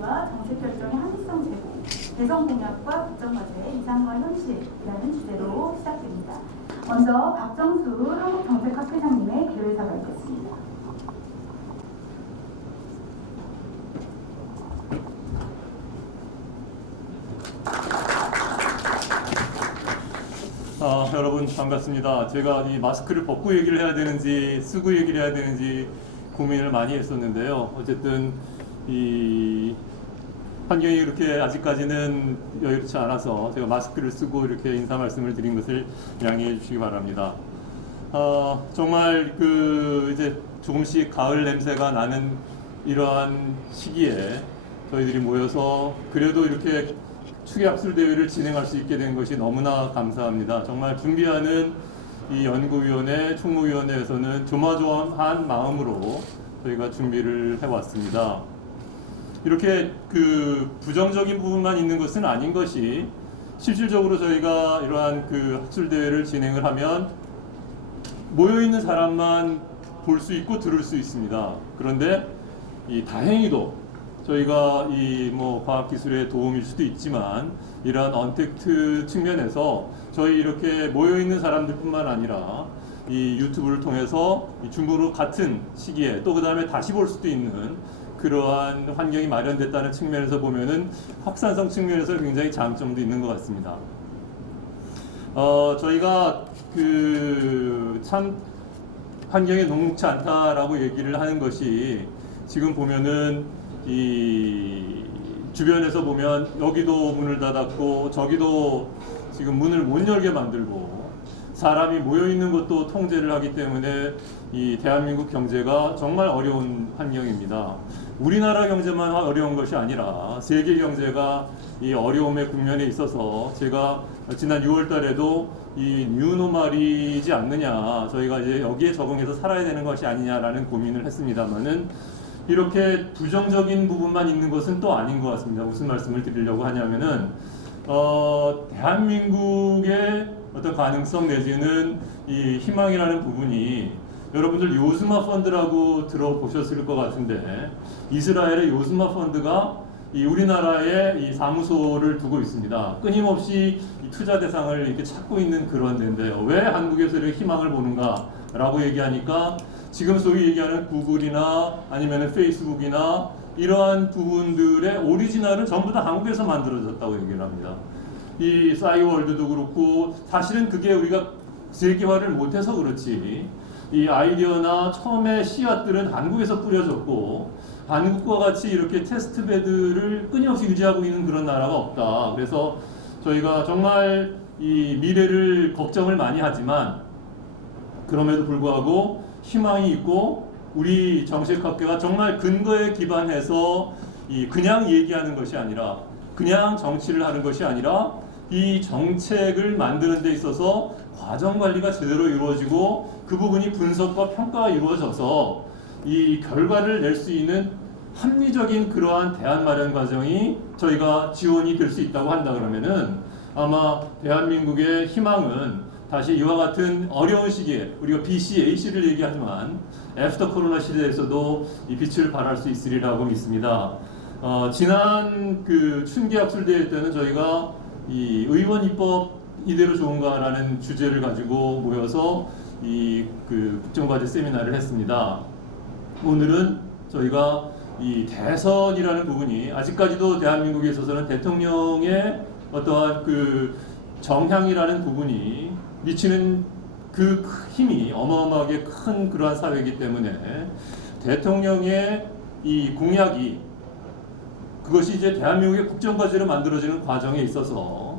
퍼포먼스와 정책 결정의 합리성 제고, 대선 공약과 국정과제의 이상과 현실이라는 주제로 시작됩니다. 먼저 박정수 한국정책학회장님의 개회사가 있겠습니다. 여러분 반갑습니다. 제가 이 마스크를 벗고 얘기를 해야 되는지 쓰고 얘기를 해야 되는지 고민을 많이 했었는데요. 어쨌든 이 환경이 이렇게 아직까지는 여유롭지 않아서 제가 마스크를 쓰고 이렇게 인사 말씀을 드린 것을 양해해 주시기 바랍니다. 정말 이제 조금씩 가을 냄새가 나는 이러한 시기에 저희들이 모여서 그래도 이렇게 추계학술대회를 진행할 수 있게 된 것이 너무나 감사합니다. 정말 준비하는 이 연구위원회, 총무위원회에서는 조마조마한 마음으로 저희가 준비를 해왔습니다. 이렇게 부정적인 부분만 있는 것은 아닌 것이, 실질적으로 저희가 이러한 학술대회를 진행을 하면 모여있는 사람만 볼 수 있고 들을 수 있습니다. 그런데 다행히도 저희가 과학기술의 도움일 수도 있지만 이러한 언택트 측면에서 저희 이렇게 모여있는 사람들뿐만 아니라 이 유튜브를 통해서 중국으로 같은 시기에 또 그 다음에 다시 볼 수도 있는 그러한 환경이 마련됐다는 측면에서 보면은 확산성 측면에서 굉장히 장점도 있는 것 같습니다. 저희가 참 환경이 녹록치 않다라고 얘기를 하는 것이, 지금 보면은 이 주변에서 보면 여기도 문을 닫았고 저기도 지금 문을 못 열게 만들고, 사람이 모여 있는 것도 통제를 하기 때문에 이 대한민국 경제가 정말 어려운 환경입니다. 우리나라 경제만 어려운 것이 아니라 세계 경제가 이 어려움의 국면에 있어서, 제가 지난 6월 달에도 이 뉴노멀이지 않느냐, 저희가 이제 여기에 적응해서 살아야 되는 것이 아니냐라는 고민을 했습니다만은, 이렇게 부정적인 부분만 있는 것은 또 아닌 것 같습니다. 무슨 말씀을 드리려고 하냐면은, 대한민국의 어떤 가능성 내지는 이 희망이라는 부분이, 여러분들 요즈마 펀드라고 들어보셨을 것 같은데, 이스라엘의 요즈마 펀드가 이 우리나라에 이 사무소를 두고 있습니다. 끊임없이 이 투자 대상을 이렇게 찾고 있는 그런 데인데요. 왜 한국에서 이렇게 희망을 보는가라고 얘기하니까, 지금 소위 얘기하는 구글이나 아니면 페이스북이나 이러한 부분들의 오리지널은 전부 다 한국에서 만들어졌다고 얘기를 합니다. 이 싸이월드도 그렇고, 사실은 그게 우리가 세계화를 못해서 그렇지, 이 아이디어나 처음에 씨앗들은 한국에서 뿌려졌고, 한국과 같이 이렇게 테스트베드를 끊임없이 유지하고 있는 그런 나라가 없다. 그래서 저희가 정말 이 미래를 걱정을 많이 하지만, 그럼에도 불구하고 희망이 있고, 우리 정책학계가 정말 근거에 기반해서 그냥 얘기하는 것이 아니라, 그냥 정치를 하는 것이 아니라, 이 정책을 만드는 데 있어서 과정 관리가 제대로 이루어지고, 그 부분이 분석과 평가가 이루어져서 이 결과를 낼 수 있는 합리적인 그러한 대안 마련 과정이 저희가 지원이 될 수 있다고 한다 그러면은, 아마 대한민국의 희망은 다시 이와 같은 어려운 시기에, 우리가 BC, A씨를 얘기하지만 애프터 코로나 시대에서도 이 빛을 발할 수 있으리라고 믿습니다. 지난 춘계학술대회 때는 저희가 이 의원 입법 이대로 좋은가라는 주제를 가지고 모여서 이 국정과제 세미나를 했습니다. 오늘은 저희가 이 대선이라는 부분이, 아직까지도 대한민국에 있어서는 대통령의 어떠한 정향이라는 부분이 미치는 그 힘이 어마어마하게 큰 그러한 사회이기 때문에, 대통령의 이 공약이, 그것이 이제 대한민국의 국정과제로 만들어지는 과정에 있어서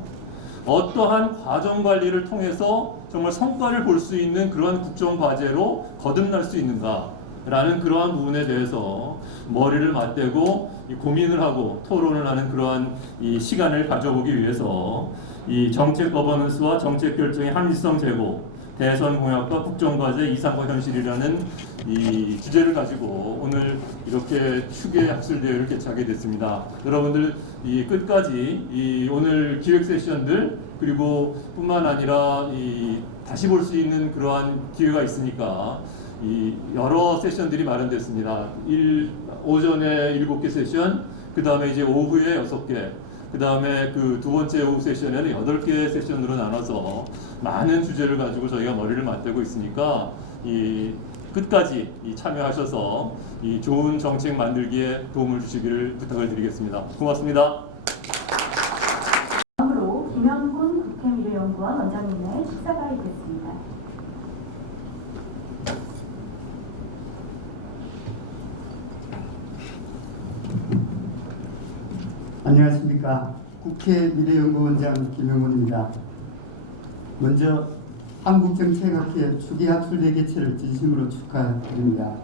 어떠한 과정 관리를 통해서 정말 성과를 볼 수 있는 그러한 국정과제로 거듭날 수 있는가라는 그러한 부분에 대해서 머리를 맞대고 고민을 하고 토론을 하는 그러한 이 시간을 가져보기 위해서, 이 정책 거버넌스와 정책 결정의 합리성 제고, 대선 공약과 국정과제 이상과 현실이라는 이 주제를 가지고 오늘 이렇게 추계학술대회를 개최하게 됐습니다. 여러분들 이 끝까지 이 오늘 기획 세션들, 그리고 뿐만 아니라 이 다시 볼 수 있는 그러한 기회가 있으니까 이 여러 세션들이 마련됐습니다. 오전에 7개 세션, 그 다음에 이제 오후에 6개, 그 다음에 그 두 번째 오후 세션에는 8개 세션으로 나눠서 많은 주제를 가지고 저희가 머리를 맞대고 있으니까 이 끝까지 참여하셔서 이 좋은 정책 만들기에 도움을 주시기를 부탁을 드리겠습니다. 고맙습니다. 다음으로 김영군 국회미래연구원 원장님의 식사가 있겠습니다. 안녕하십니까. 국회 미래연구원장 김영훈입니다. 먼저 한국정책학회 주기학술대 개최를 진심으로 축하드립니다.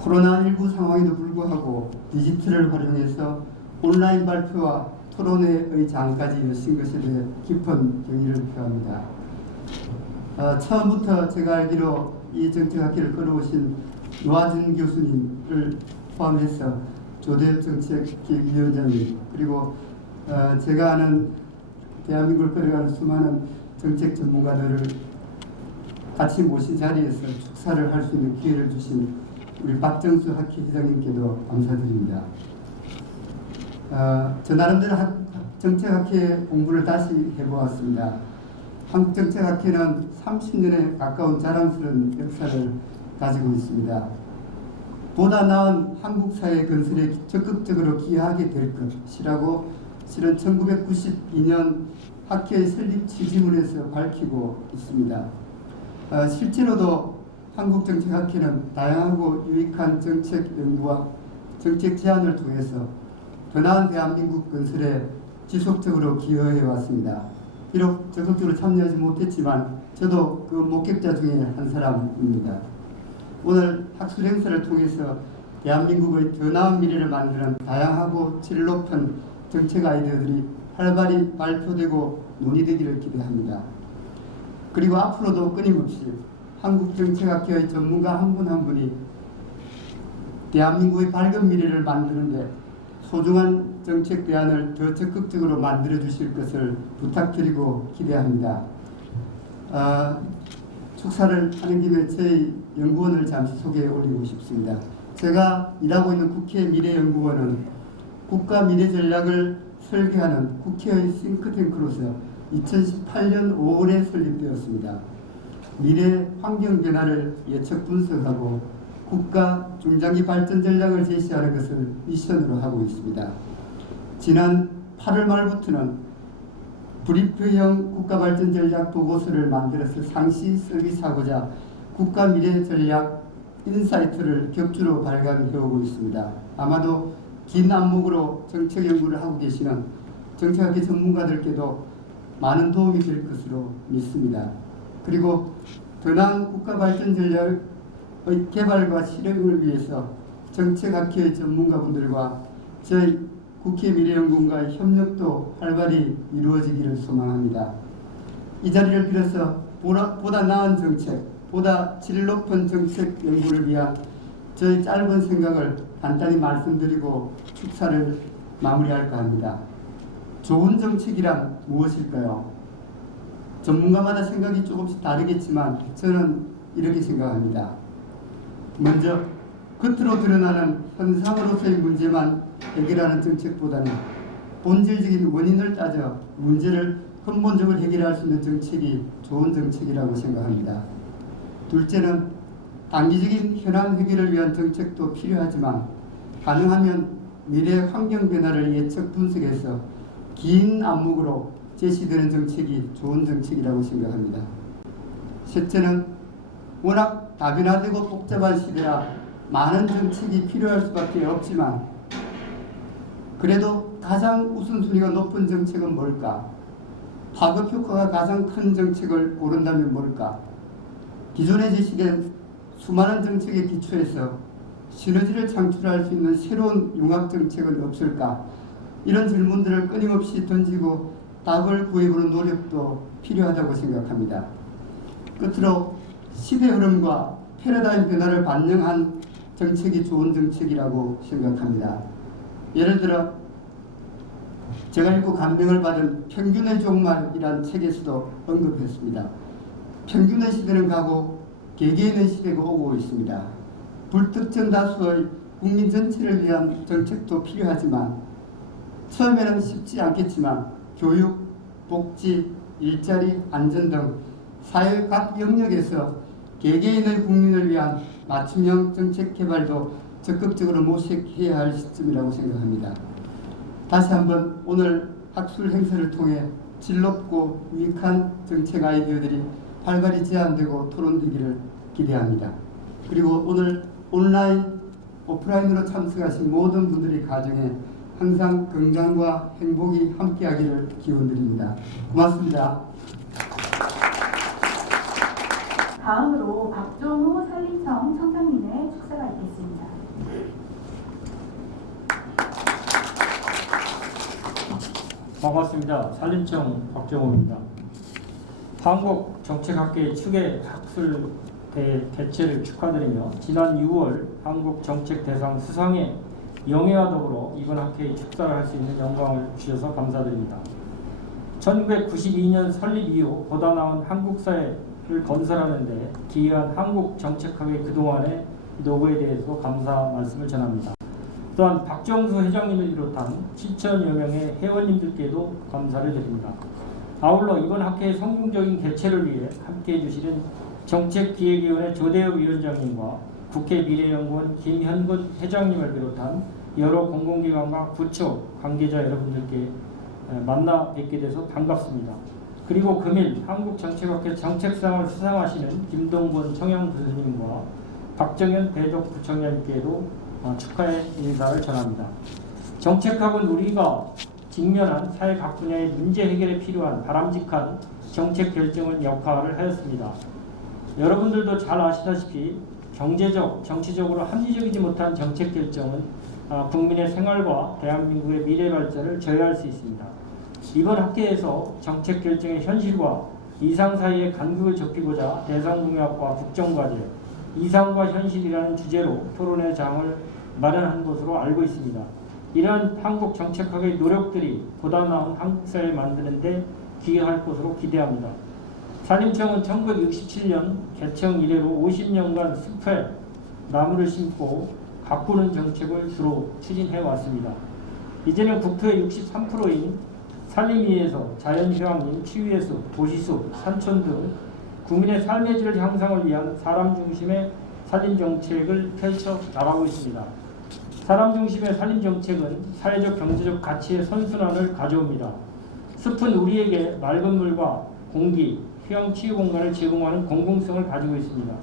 코로나19 상황에도 불구하고 디지털을 활용해서 온라인 발표와 토론회의 장까지 여신 것에 대해 깊은 경의를 표합니다. 처음부터 제가 알기로 이 정책학회를 끌어오신 노아준 교수님을 포함해서 조대엽 정책기획위원장님, 그리고 제가 아는 대한민국을 끌어가는 수많은 정책 전문가들을 같이 모신 자리에서 축사를 할 수 있는 기회를 주신 우리 박정수 학회 회장님께도 감사드립니다. 저 나름대로 정책학회 공부를 다시 해보았습니다. 한국정책학회는 30년에 가까운 자랑스러운 역사를 가지고 있습니다. 보다 나은 한국 사회 건설에 적극적으로 기여하게 될 것이라고 실은 1992년 학회의 설립 취지문에서 밝히고 있습니다. 실제로도 한국정책학회는 다양하고 유익한 정책 연구와 정책 제안을 통해서 더 나은 대한민국 건설에 지속적으로 기여해 왔습니다. 비록 적극적으로 참여하지 못했지만 저도 그 목격자 중에 한 사람입니다. 오늘 학술 행사를 통해서 대한민국의 더 나은 미래를 만드는 다양하고 질 높은 정책 아이디어들이 활발히 발표되고 논의되기를 기대합니다. 그리고 앞으로도 끊임없이 한국정책학회의 전문가 한 분 한 분이 대한민국의 밝은 미래를 만드는 데 소중한 정책 대안을 더 적극적으로 만들어 주실 것을 부탁드리고 기대합니다. 축사를 하는 김에 저희 연구원을 잠시 소개해 올리고 싶습니다. 제가 일하고 있는 국회 미래연구원은 국가 미래 전략을 설계하는 국회의 싱크탱크로서 2018년 5월에 설립되었습니다. 미래 환경 변화를 예측 분석하고 국가 중장기 발전 전략을 제시하는 것을 미션으로 하고 있습니다. 지난 8월 말부터는 브리프형 국가발전 전략 보고서를 만들어서 상시 서비스하고자 국가 미래 전략 인사이트를 격주로 발간해 오고 있습니다. 아마도 긴 안목으로 정책 연구를 하고 계시는 정책학회 전문가들께도 많은 도움이 될 것으로 믿습니다. 그리고 더 나은 국가발전 전략의 개발과 실행을 위해서 정책학회 전문가분들과 저희 국회 미래연구원과의 협력도 활발히 이루어지기를 소망합니다. 이 자리를 빌어서 보다 나은 정책, 보다 질 높은 정책 연구를 위한 저희 짧은 생각을 간단히 말씀드리고 축사를 마무리할까 합니다. 좋은 정책이란 무엇일까요? 전문가마다 생각이 조금씩 다르겠지만 저는 이렇게 생각합니다. 먼저 겉으로 드러나는 현상으로서의 문제만 해결하는 정책보다는 본질적인 원인을 따져 문제를 근본적으로 해결할 수 있는 정책이 좋은 정책이라고 생각합니다. 둘째는 단기적인 현안 해결을 위한 정책도 필요하지만 가능하면 미래 환경 변화를 예측 분석해서 긴 안목으로 제시되는 정책이 좋은 정책이라고 생각합니다. 셋째는 워낙 다변화되고 복잡한 시대라 많은 정책이 필요할 수밖에 없지만 그래도 가장 우선순위가 높은 정책은 뭘까? 파급 효과가 가장 큰 정책을 고른다면 뭘까? 기존에 제시된 수많은 정책에 기초해서 시너지를 창출할 수 있는 새로운 융합 정책은 없을까? 이런 질문들을 끊임없이 던지고 답을 구해보는 노력도 필요하다고 생각합니다. 끝으로 시대 흐름과 패러다임 변화를 반영한 정책이 좋은 정책이라고 생각합니다. 예를 들어 제가 읽고 감명을 받은 평균의 종말이라는 책에서도 언급했습니다. 평균의 시대는 가고 개개인의 시대가 오고 있습니다. 불특정 다수의 국민 전체를 위한 정책도 필요하지만 처음에는 쉽지 않겠지만 교육, 복지, 일자리, 안전 등 사회 각 영역에서 개개인의 국민을 위한 맞춤형 정책 개발도 적극적으로 모색해야 할 시점이라고 생각합니다. 다시 한번 오늘 학술 행사를 통해 즐겁고 유익한 정책 아이디어들이 활발히 제안되고 토론되기를 기대합니다. 그리고 오늘 온라인, 오프라인으로 참석하신 모든 분들의 가정에 항상 건강과 행복이 함께하기를 기원드립니다. 고맙습니다. 다음으로 박종우 산림청 청장님의 축사가 있겠습니다. 반갑습니다. 산림청 박정호입니다. 한국정책학회 추계 학술대회 개최를 축하드리며 지난 6월 한국정책대상 수상에 영예와 더불어 이번 학회에 축사를 할 수 있는 영광을 주셔서 감사드립니다. 1992년 설립 이후 보다 나은 한국사회를 건설하는 데 기여한 한국정책학회 그동안의 노고에 대해서 감사 말씀을 전합니다. 또한 박정수 회장님을 비롯한 7천여 명의 회원님들께도 감사를 드립니다. 아울러 이번 학회의 성공적인 개최를 위해 함께해 주시는 정책기획위원회 조대엽 위원장님과 국회 미래연구원 김현근 회장님을 비롯한 여러 공공기관과 부처 관계자 여러분들께 만나 뵙게 돼서 반갑습니다. 그리고 금일 한국정책학회 정책상을 수상하시는 김동건 청양 교수님과 박정현 대덕 부총장님께도 축하의 인사를 전합니다. 정책학은 우리가 직면한 사회 각 분야의 문제 해결에 필요한 바람직한 정책 결정을 역할을 하였습니다. 여러분들도 잘 아시다시피 경제적, 정치적으로 합리적이지 못한 정책 결정은 국민의 생활과 대한민국의 미래 발전을 저해할 수 있습니다. 이번 학회에서 정책 결정의 현실과 이상 사이의 간극을 좁히고자 대성공약과 국정과제, 이상과 현실이라는 주제로 토론회 장을 마련한 것으로 알고 있습니다. 이러한 한국 정책학의 노력들이 보다 나은 한국 사회를 만드는 데 기여할 것으로 기대합니다. 산림청은 1967년 개청 이래로 50년간 숲에 나무를 심고 가꾸는 정책을 주로 추진해 왔습니다. 이제는 국토의 63%인 산림위에서 자연휴양림, 치유해숲, 도시숲, 산촌 등 국민의 삶의 질 향상을 위한 사람 중심의 산림 정책을 펼쳐 나가고 있습니다. 사람 중심의 산림 정책은 사회적 경제적 가치의 선순환을 가져옵니다. 숲은 우리에게 맑은 물과 공기, 휴양 치유 공간을 제공하는 공공성을 가지고 있습니다.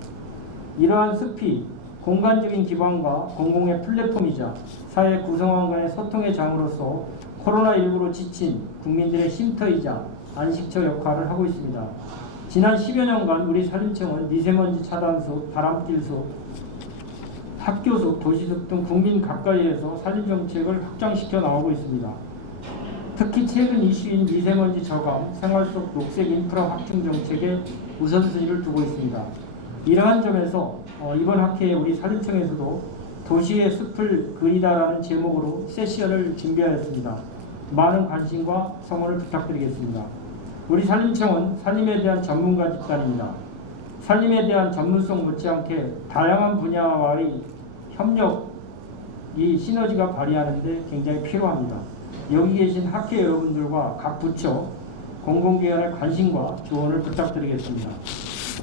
이러한 숲이 공간적인 기반과 공공의 플랫폼이자 사회 구성원 간의 소통의 장으로서 코로나19로 지친 국민들의 쉼터이자 안식처 역할을 하고 있습니다. 지난 10여 년간 우리 산림청은 미세먼지 차단숲, 바람길숲, 학교숲, 도시숲 등 국민 가까이에서 산림정책을 확장시켜 나가고 있습니다. 특히 최근 이슈인 미세먼지 저감, 생활 속 녹색 인프라 확충 정책에 우선순위를 두고 있습니다. 이러한 점에서 이번 학회에 우리 산림청에서도 도시의 숲을 그리다라는 제목으로 세션을 준비하였습니다. 많은 관심과 성원을 부탁드리겠습니다. 우리 산림청은 산림에 대한 전문가 집단입니다. 산림에 대한 전문성 못지않게 다양한 분야와의 협력이 시너지가 발휘하는 데 굉장히 필요합니다. 여기 계신 학회 여러분들과 각 부처, 공공기관의 관심과 조언을 부탁드리겠습니다.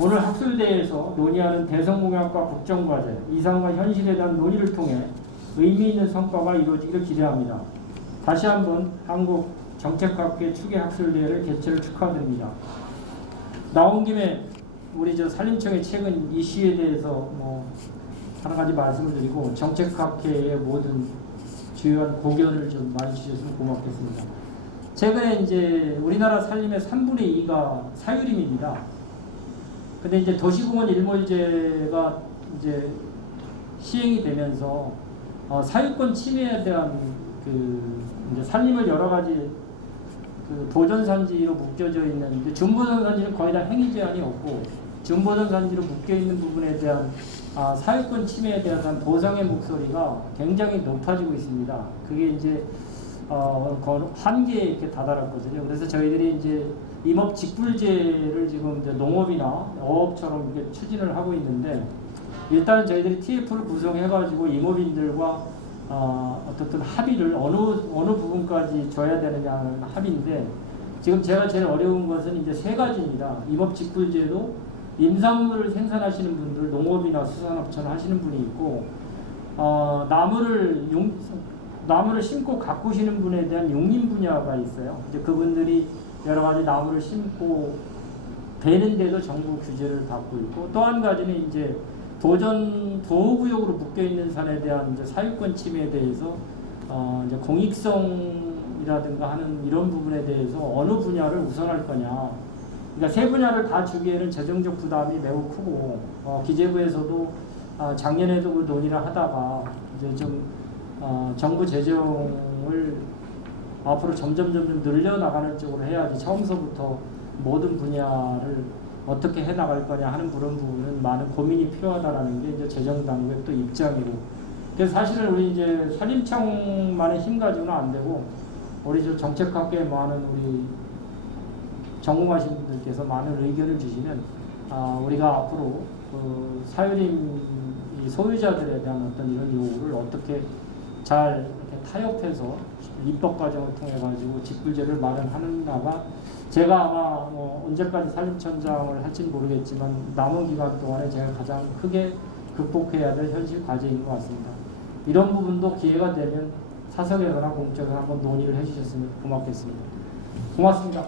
오늘 학술대회에서 논의하는 대성공약과 국정과제, 이상과 현실에 대한 논의를 통해 의미 있는 성과가 이루어지기를 기대합니다. 다시 한번 한국정책학회 추계학술대회를 개최를 축하드립니다. 나온 김에 우리 산림청의 최근 이슈에 대해서 하나 가지 말씀을 드리고 정책학회의 모든 주요한 고견을 좀 많이 주셨으면 고맙겠습니다. 최근에 이제 우리나라 산림의 3분의 2가 사유림입니다. 근데 이제 도시공원 일몰제가 이제 시행이 되면서 사유권 침해에 대한 이제 산림을 여러 가지 보전산지로 묶여져 있는 준보전산지는 거의 다 행위 제한이 없고 준보전산지로 묶여 있는 부분에 대한 사유권 침해에 대한 보상의 목소리가 굉장히 높아지고 있습니다. 그게 이제 한계에 이렇게 다다랐거든요. 그래서 저희들이 이제 임업 직불제를 지금 이제 농업이나 어업처럼 이렇게 추진을 하고 있는데 일단은 저희들이 TF를 구성해가지고 임업인들과 어떻든 합의를 어느 부분까지 줘야 되느냐는 합의인데, 지금 제가 제일 어려운 것은 이제 세 가지입니다. 임업 직불제도 임산물을 생산하시는 분들, 농업이나 수산업체를 하시는 분이 있고, 나무를 심고 가꾸시는 분에 대한 용인 분야가 있어요. 이제 그분들이 여러 가지 나무를 심고 베는데도 정부 규제를 받고 있고, 또 한 가지는 이제 보호구역으로 묶여 있는 산에 대한 이제 사유권 침해에 대해서 이제 공익성이라든가 하는 이런 부분에 대해서 어느 분야를 우선할 거냐. 그러니까 세 분야를 다 주기에는 재정적 부담이 매우 크고, 기재부에서도 작년에도 그 논의를 하다가 이제 좀 정부 재정을 앞으로 점점 늘려나가는 쪽으로 해야지, 처음서부터 모든 분야를 어떻게 해나갈 거냐 하는 그런 부분은 많은 고민이 필요하다라는 게 이제 재정당국의 또 입장이고, 그래서 사실은 우리 이제 산림청만의 힘 가지고는 안 되고, 우리 저 정책학계에 많은 우리 전공하신 분들께서 많은 의견을 주시면 우리가 앞으로 그 사유림 소유자들에 대한 어떤 이런 요구를 어떻게 잘 이렇게 타협해서 입법 과정을 통해 가지고 직불제를 마련하는가가, 제가 아마 언제까지 산림청장을 할지는 모르겠지만 남은 기간 동안에 제가 가장 크게 극복해야 될 현실 과제인 것 같습니다. 이런 부분도 기회가 되면 사석에서나 공적으로 한번 논의를 해주셨으면 고맙겠습니다. 고맙습니다.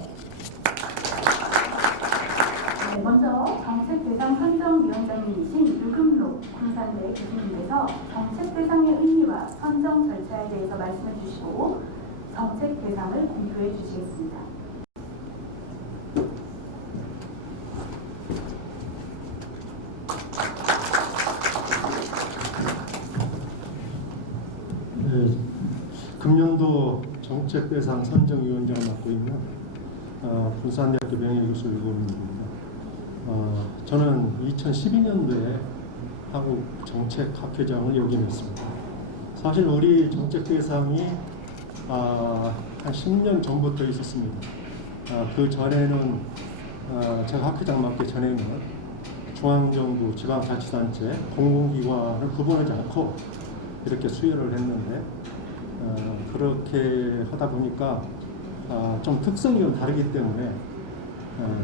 네, 먼저 정책 대상 선정위원장님이신 유금록 군산대 교수님께서 정책 대상의 의미와 선정 절차에 대해서 말씀해 주시고 정책 대상을 공표해 주시겠습니다. 네, 금년도 정책 대상 선정위원장을 맡고 있는 군산대학교 명예교수 유금록입니다. 저는 2012년도에 한국 정책학회장을 역임했습니다. 사실 우리 정책 대상이 한 10년 전부터 있었습니다. 그 전에는 제가 학회장 맡기 전에는 중앙정부, 지방자치단체, 공공기관을 구분하지 않고 이렇게 수여를 했는데, 그렇게 하다 보니까 좀 특성이 좀 다르기 때문에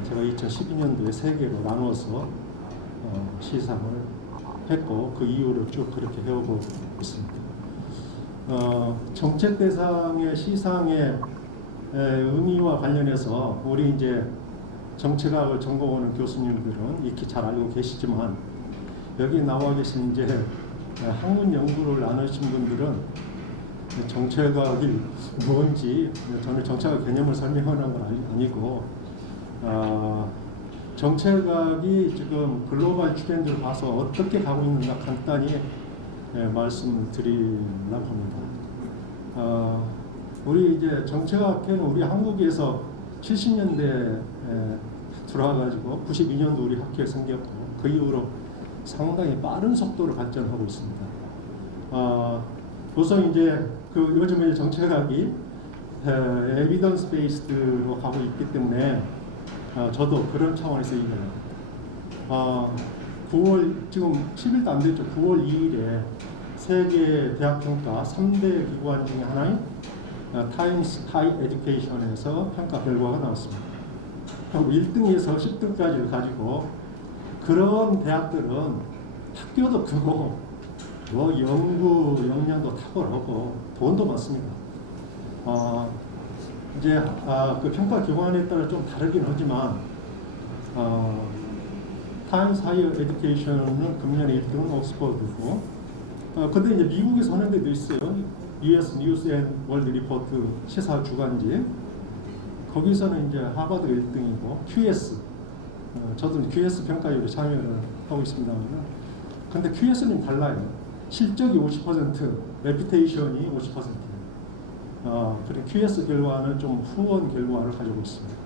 제가 2012년도에 3개로 나누어서 시상을 했고, 그 이후로 쭉 그렇게 해오고 있습니다. 정책 대상의 시상의 의미와 관련해서 우리 이제 정책학을 전공하는 교수님들은 익히 잘 알고 계시지만, 여기 나와 계신 이제 학문 연구를 나누신 분들은 정책학이 뭔지, 저는 정책학 개념을 설명하는 건 아니고, 정책학이 지금 글로벌 트렌드를 봐서 어떻게 가고 있는가 간단히 말씀을 드리려고 합니다. 우리 이제 정책학회는 우리 한국에서 70년대에 들어와가지고 92년도 우리 학회 생겼고, 그 이후로 상당히 빠른 속도로 발전하고 있습니다. 우선 이제 그 요즘에 정책학이 에비던스 베이스드로 가고 있기 때문에 저도 그런 차원에서 얘기해요. 9월 지금 10일도 안 됐죠. 9월 2일에 세계 대학 평가 3대 기관 중에 하나인 타임스 하이 에듀케이션에서 평가 결과가 나왔습니다. 1등에서 10등까지를 가지고, 그런 대학들은 학교도 크고 연구 역량도 탁월하고 돈도 많습니다. 이제 그 평가 기관에 따라 좀 다르긴 하지만 타임스 하이어 에듀케이션은 금년에 1등은 옥스퍼드고, 근데 이제 미국에서 하는 데도 있어요. US 뉴스 앤 월드 리포트 시사 주간지, 거기서는 이제 하버드 1등이고, QS, 저도 QS 평가위로 참여를 하고 있습니다만, 근데 QS는 달라요. 실적이 50%, 레퓨테이션이 50%예요. 그런 QS 결과는 좀 후원 결과를 가지고 있습니다.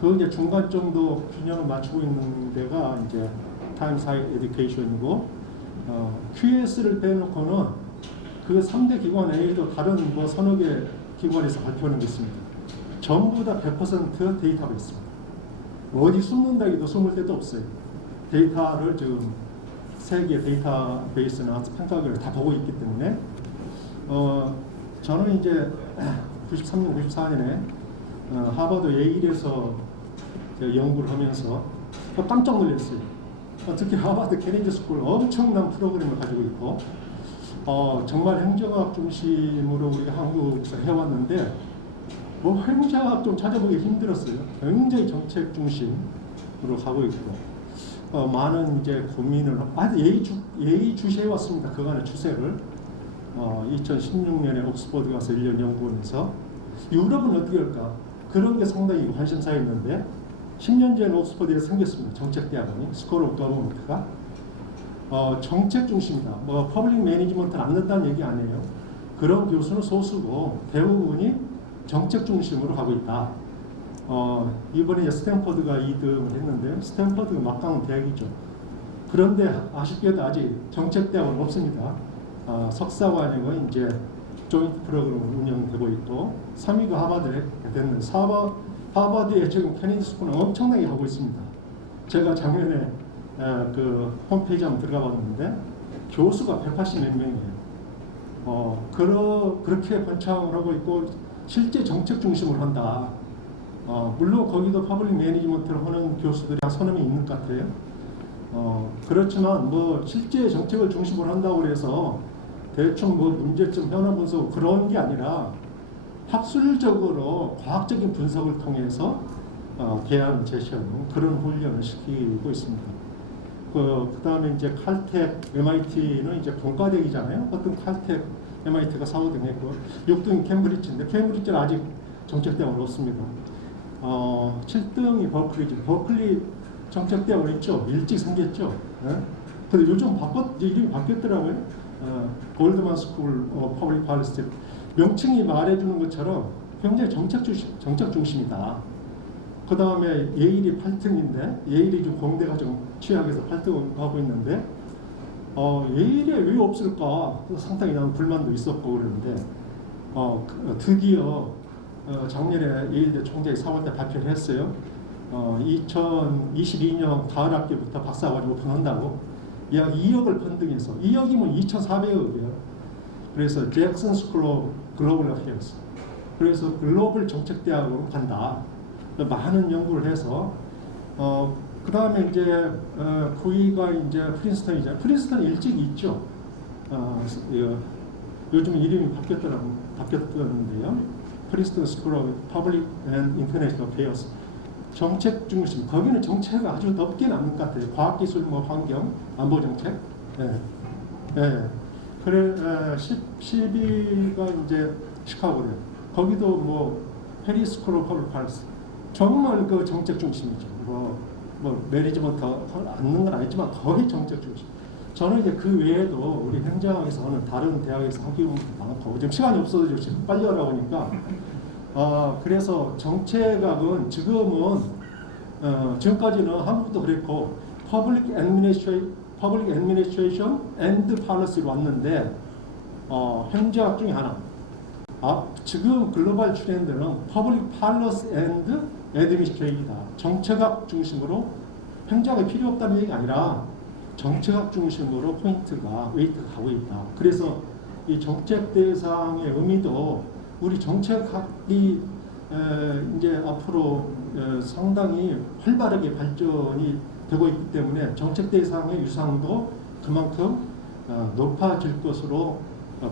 그 이제 중간 정도 균형을 맞추고 있는 데가 이제 타임스 하이 에듀케이션이고, QS를 빼놓고는 그 3대 기관 외에도 다른 뭐 서너 개 기관에서 발표하는 게 있습니다. 전부 다 100% 데이터가 있습니다. 어디 숨는다기도 숨을 데도 없어요. 데이터를 지금 세계 데이터베이스나 평가결을 다 보고 있기 때문에 저는 이제 93년, 94년에 하버드 예일에서 연구를 하면서 깜짝 놀랐어요. 특히 하버드 케네디 스쿨 엄청난 프로그램을 가지고 있고 정말 행정학 중심으로 우리가 한국에서 해왔는데 뭐 행정학 좀 찾아보기 힘들었어요. 굉장히 정책 중심으로 가고 있고 많은 이제 고민을 아주 예의주시해 왔습니다. 그간의 추세를 2016년에 옥스퍼드 가서 1년 연구원에서 유럽은 어떻게 할까? 그런 게 상당히 관심사였는데 10년 전에 옥스퍼드에 생겼습니다. 정책대학원이 스쿨 오브 거버먼트가 정책 중심이다. 뭐 퍼블릭 매니지먼트를 안 넣는다는 얘기 아니에요. 그런 교수는 소수고 대부분이 정책 중심으로 가고 있다. 이번에 스탠퍼드가 2등을 했는데 스탠퍼드가 막강한 대학이죠. 그런데 아쉽게도 아직 정책대학은 없습니다. 석사과정은 이제 조인트 프로그램으로 운영되고 있고 3위가 하버드에 됐는데 하버드에 지금 케네디 스쿨은 엄청나게 하고 있습니다. 제가 작년에 그 홈페이지 한번 들어가 봤는데 교수가 180몇 명이에요. 그렇게 번창을 하고 있고 실제 정책 중심으로 한다. 물론 거기도 퍼블릭 매니지먼트를 하는 교수들이 한 서너 명 있는 것 같아요. 그렇지만 뭐 실제 정책을 중심으로 한다고 해서 대충 뭐 문제점 현안 분석 그런 게 아니라 학술적으로 과학적인 분석을 통해서 대안 제시하는 그런 훈련을 시키고 있습니다. 그 다음에 이제 칼텍, MIT는 이제 공과대이잖아요. 어떤 칼텍, MIT가 4, 5등 했고 6등이 캠브리지인데 캠브리지는 아직 정책대학은 없습니다. 7등이 버클리죠. 버클리 정책대학은 있죠. 일찍 생겼죠. 근데 요즘 이름이 바뀌었더라고요. 골드만 스쿨 퍼블릭 팔리시 명칭이 말해주는 것처럼 굉장히 정책 중심이다. 그 다음에 예일이 8등인데 예일이 좀 공대가 좀 취약해서 8등을 하고 있는데 예일에 왜 없을까 상당히 나는 불만도 있었고 그러는데 드디어 작년에 예일대 총장이 4월달 발표를 했어요. 2022년 가을 학기부터 박사과정 오픈한다고 약 2억을 펀딩해서 2억이면 2,400억이에요. 그래서 잭슨 스쿨 오브 글로벌 어페어스 그래서 글로벌 정책대학으로 간다. 많은 연구를 해서 그 다음에 이제 9위가 이제 프린스턴이죠. 프린스턴 일찍 있죠. 요즘 이름이 바뀌었는데요. 프린스턴 스쿨 오브 퍼블릭 앤 인터내셔널 어페어스 정책 중심. 거기는 정책이 아주 넓게 남는 것 같아요. 과학기술, 뭐 환경, 안보 정책. 그래 10위가 이제 시카고래요. 거기도 뭐 페리 스쿨 오브 퍼블릭 팔리시. 정말 그 정책 중심이죠. 뭐 매니지먼트 않는 건 아니지만 거의 정책 중심. 저는 이제 그 외에도 우리 행정학에서 하는 다른 대학에서 하기 많고 지금 시간이 없어서 지금 빨리 하라고 하니까 그래서 정책학은 지금은 지금까지는 한국도 그랬고 Public Administration and Policy로 왔는데 행정학 중에 하나. 지금 글로벌 트렌드는 Public Policy and Administration이다. 정책학 중심으로 행정학이 필요 없다는 얘기가 아니라 정책학 중심으로 웨이트가 가고 있다. 그래서 이 정책 대상의 의미도 우리 정책학이 이제 앞으로 상당히 활발하게 발전이 되고 있기 때문에 정책 대상의 유상도 그만큼 높아질 것으로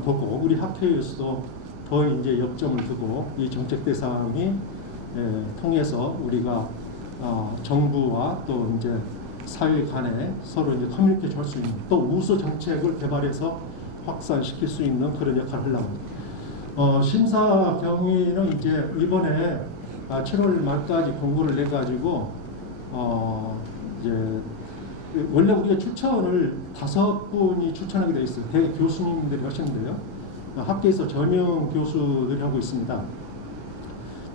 보고 우리 학회에서도 더 이제 역점을 두고 이 정책 대상이 통해서 우리가 정부와 또 이제 사회 간에 서로 이제 커뮤니케이션 할 수 있는 또 우수 정책을 개발해서 확산시킬 수 있는 그런 역할을 하려고 합니다. 심사 경위는 이제 이번에 7월 말까지 공고를 내 가지고 이제 원래 우리가 추천을 5분이 추천하게 되어 있어요. 대학 교수님들이 하시는데요. 학계에서 전형 교수들이 하고 있습니다.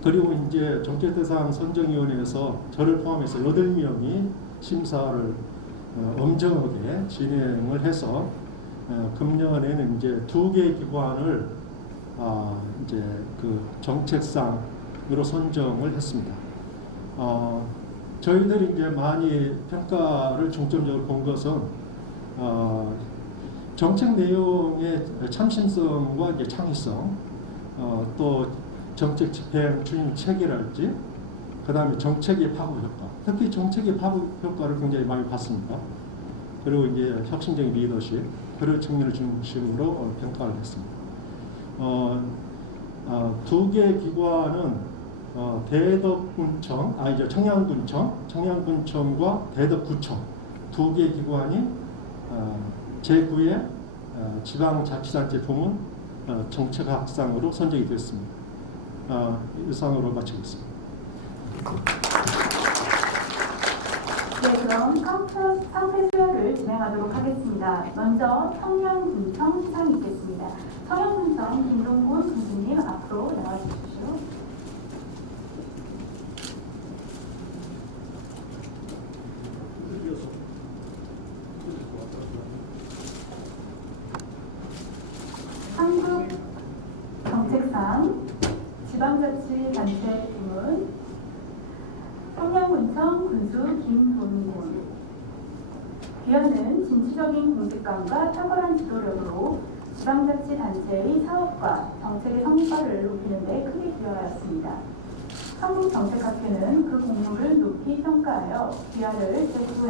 그리고 이제 정책대상 선정위원회에서 저를 포함해서 8명이 심사를 엄정하게 진행을 해서 금년에는 이제 2개의 기관을 이제 그 정책상으로 선정을 했습니다. 저희들이 이제 많이 평가를 중점적으로 본 것은 정책 내용의 참신성과 이제 창의성, 또 정책 집행 추진 체계랄지, 그 다음에 정책의 파급 효과, 특히 정책의 파급 효과를 굉장히 많이 봤습니다. 그리고 이제 혁신적인 리더십, 그런 측면을 중심으로 평가를 했습니다. 두 개의 기관은 대덕군청, 이제 청양군청과 대덕구청 두 개의 기관이 제9회 지방자치단체 부문 정책학상으로 선정이 됐습니다. 이상으로 마치겠습니다. 네, 그럼 상태 수여를 진행하도록 하겠습니다. 먼저 청양군청 시상이 있겠습니다. 청양군청 김동군 군수님 앞으로 나와주십시오. 한국 정책상 지방자치단체 부문 청양군청 군수 김동군. 기여는 진취적인 공직감과 탁월한 지도력으로 지방자치단체의 사업과 정책의 성과를 높이는 데 크게 기여하였습니다. 한국정책학회는 그 공로를 높이 평가하여 기여를 제9회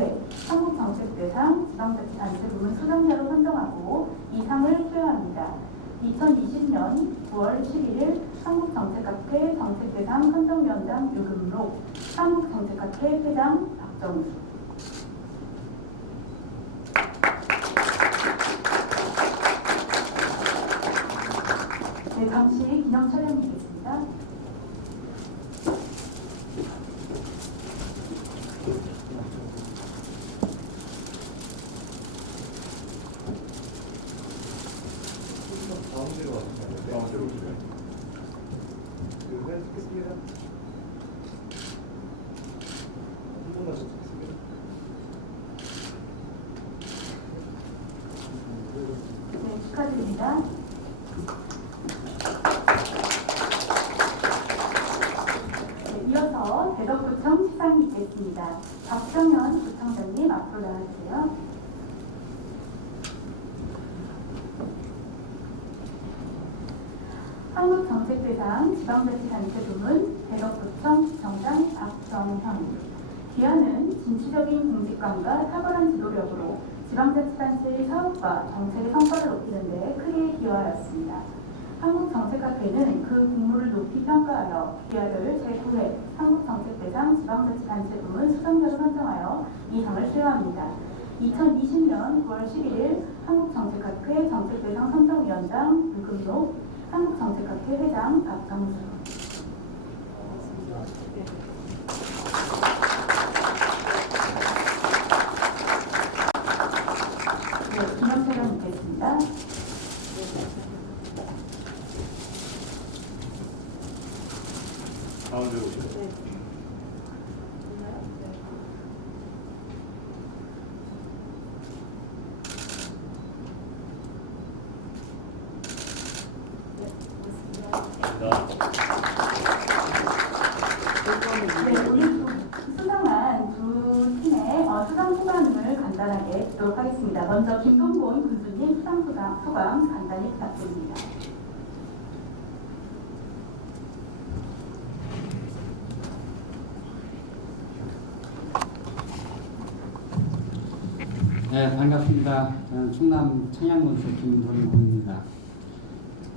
한국정책대상 지방자치단체 부문 수상자로 선정하고 이 상을 수여합니다. 2020년 9월 11일 한국정책학회 정책대상 선정위원장 유금록, 한국정책학회 회장 박정수. 네, 잠시 기념 촬영이겠습니다. 네, 축하드립니다. 네, 이어서 대덕구청 시상이 있겠습니다. 박정현 구청장님 앞으로 나와주세요. 한국정책대상 지방자치단체 부문 대덕구청 구청장 박정현. 기여는 진취적인 공직감과 탁월한 지도력으로 지방자치단체의 사업과 정책의 성과를 높이는 데 크게 기여하였습니다. 한국정책학회는 그 공로를 높이 평가하여 기여를 제9회 한국정책대상 지방자치단체 부문 수상자로 선정하여 이 상을 수여합니다. 2020년 9월 11일 한국정책학회 정책대상 선정위원장 유금록, 한국정책학회 회장 박정수. 네, 기념 촬영 있겠습니다. 가운데로 오시죠. 네, 오늘 수상한 두 팀의 수상 소감을 간단하게 듣도록 하겠습니다. 먼저 김동곤 군수님 수상 소감 간단히 부탁드립니다. 네, 반갑습니다. 저는 충남 청양군수 김동곤입니다.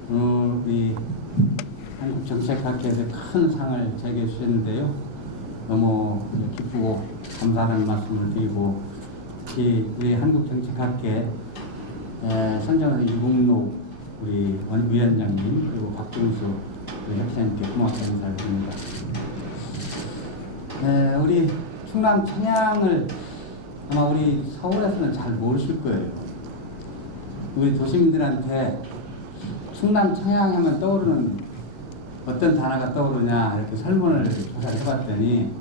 우리 한국정책학회에서 큰 상을 제게 주셨는데요. 너무 기쁘고 감사하는 말씀을 드리고, 특히 우리 한국정책학회 선정한 유금록 우리 위원장님, 그리고 박정수 우리 학생님께 고맙다는 인사를 드립니다. 네, 우리 충남 청양을 아마 우리 서울에서는 잘 모르실 거예요. 우리 도시민들한테 충남 청양하면 떠오르는 어떤 단어가 떠오르냐 이렇게 설문을 조사를 해봤더니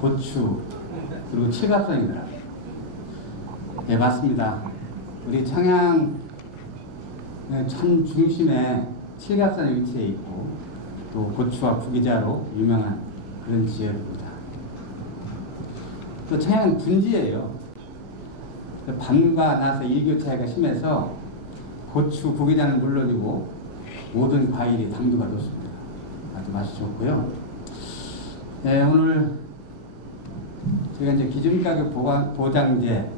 고추 그리고 칠갑산이더라고요. 네, 맞습니다. 우리 청양 천 중심에 칠갑산이 위치해 있고 또 고추와 부기자로 유명한 그런 지역입니다. 또 청양은 분지예요. 밤과 낮의 일교 차이가 심해서 고추, 고기자는 물론이고 모든 과일이 당도가 좋습니다. 아주 맛이 좋고요. 네, 오늘 제가 이제 기준가격 보장제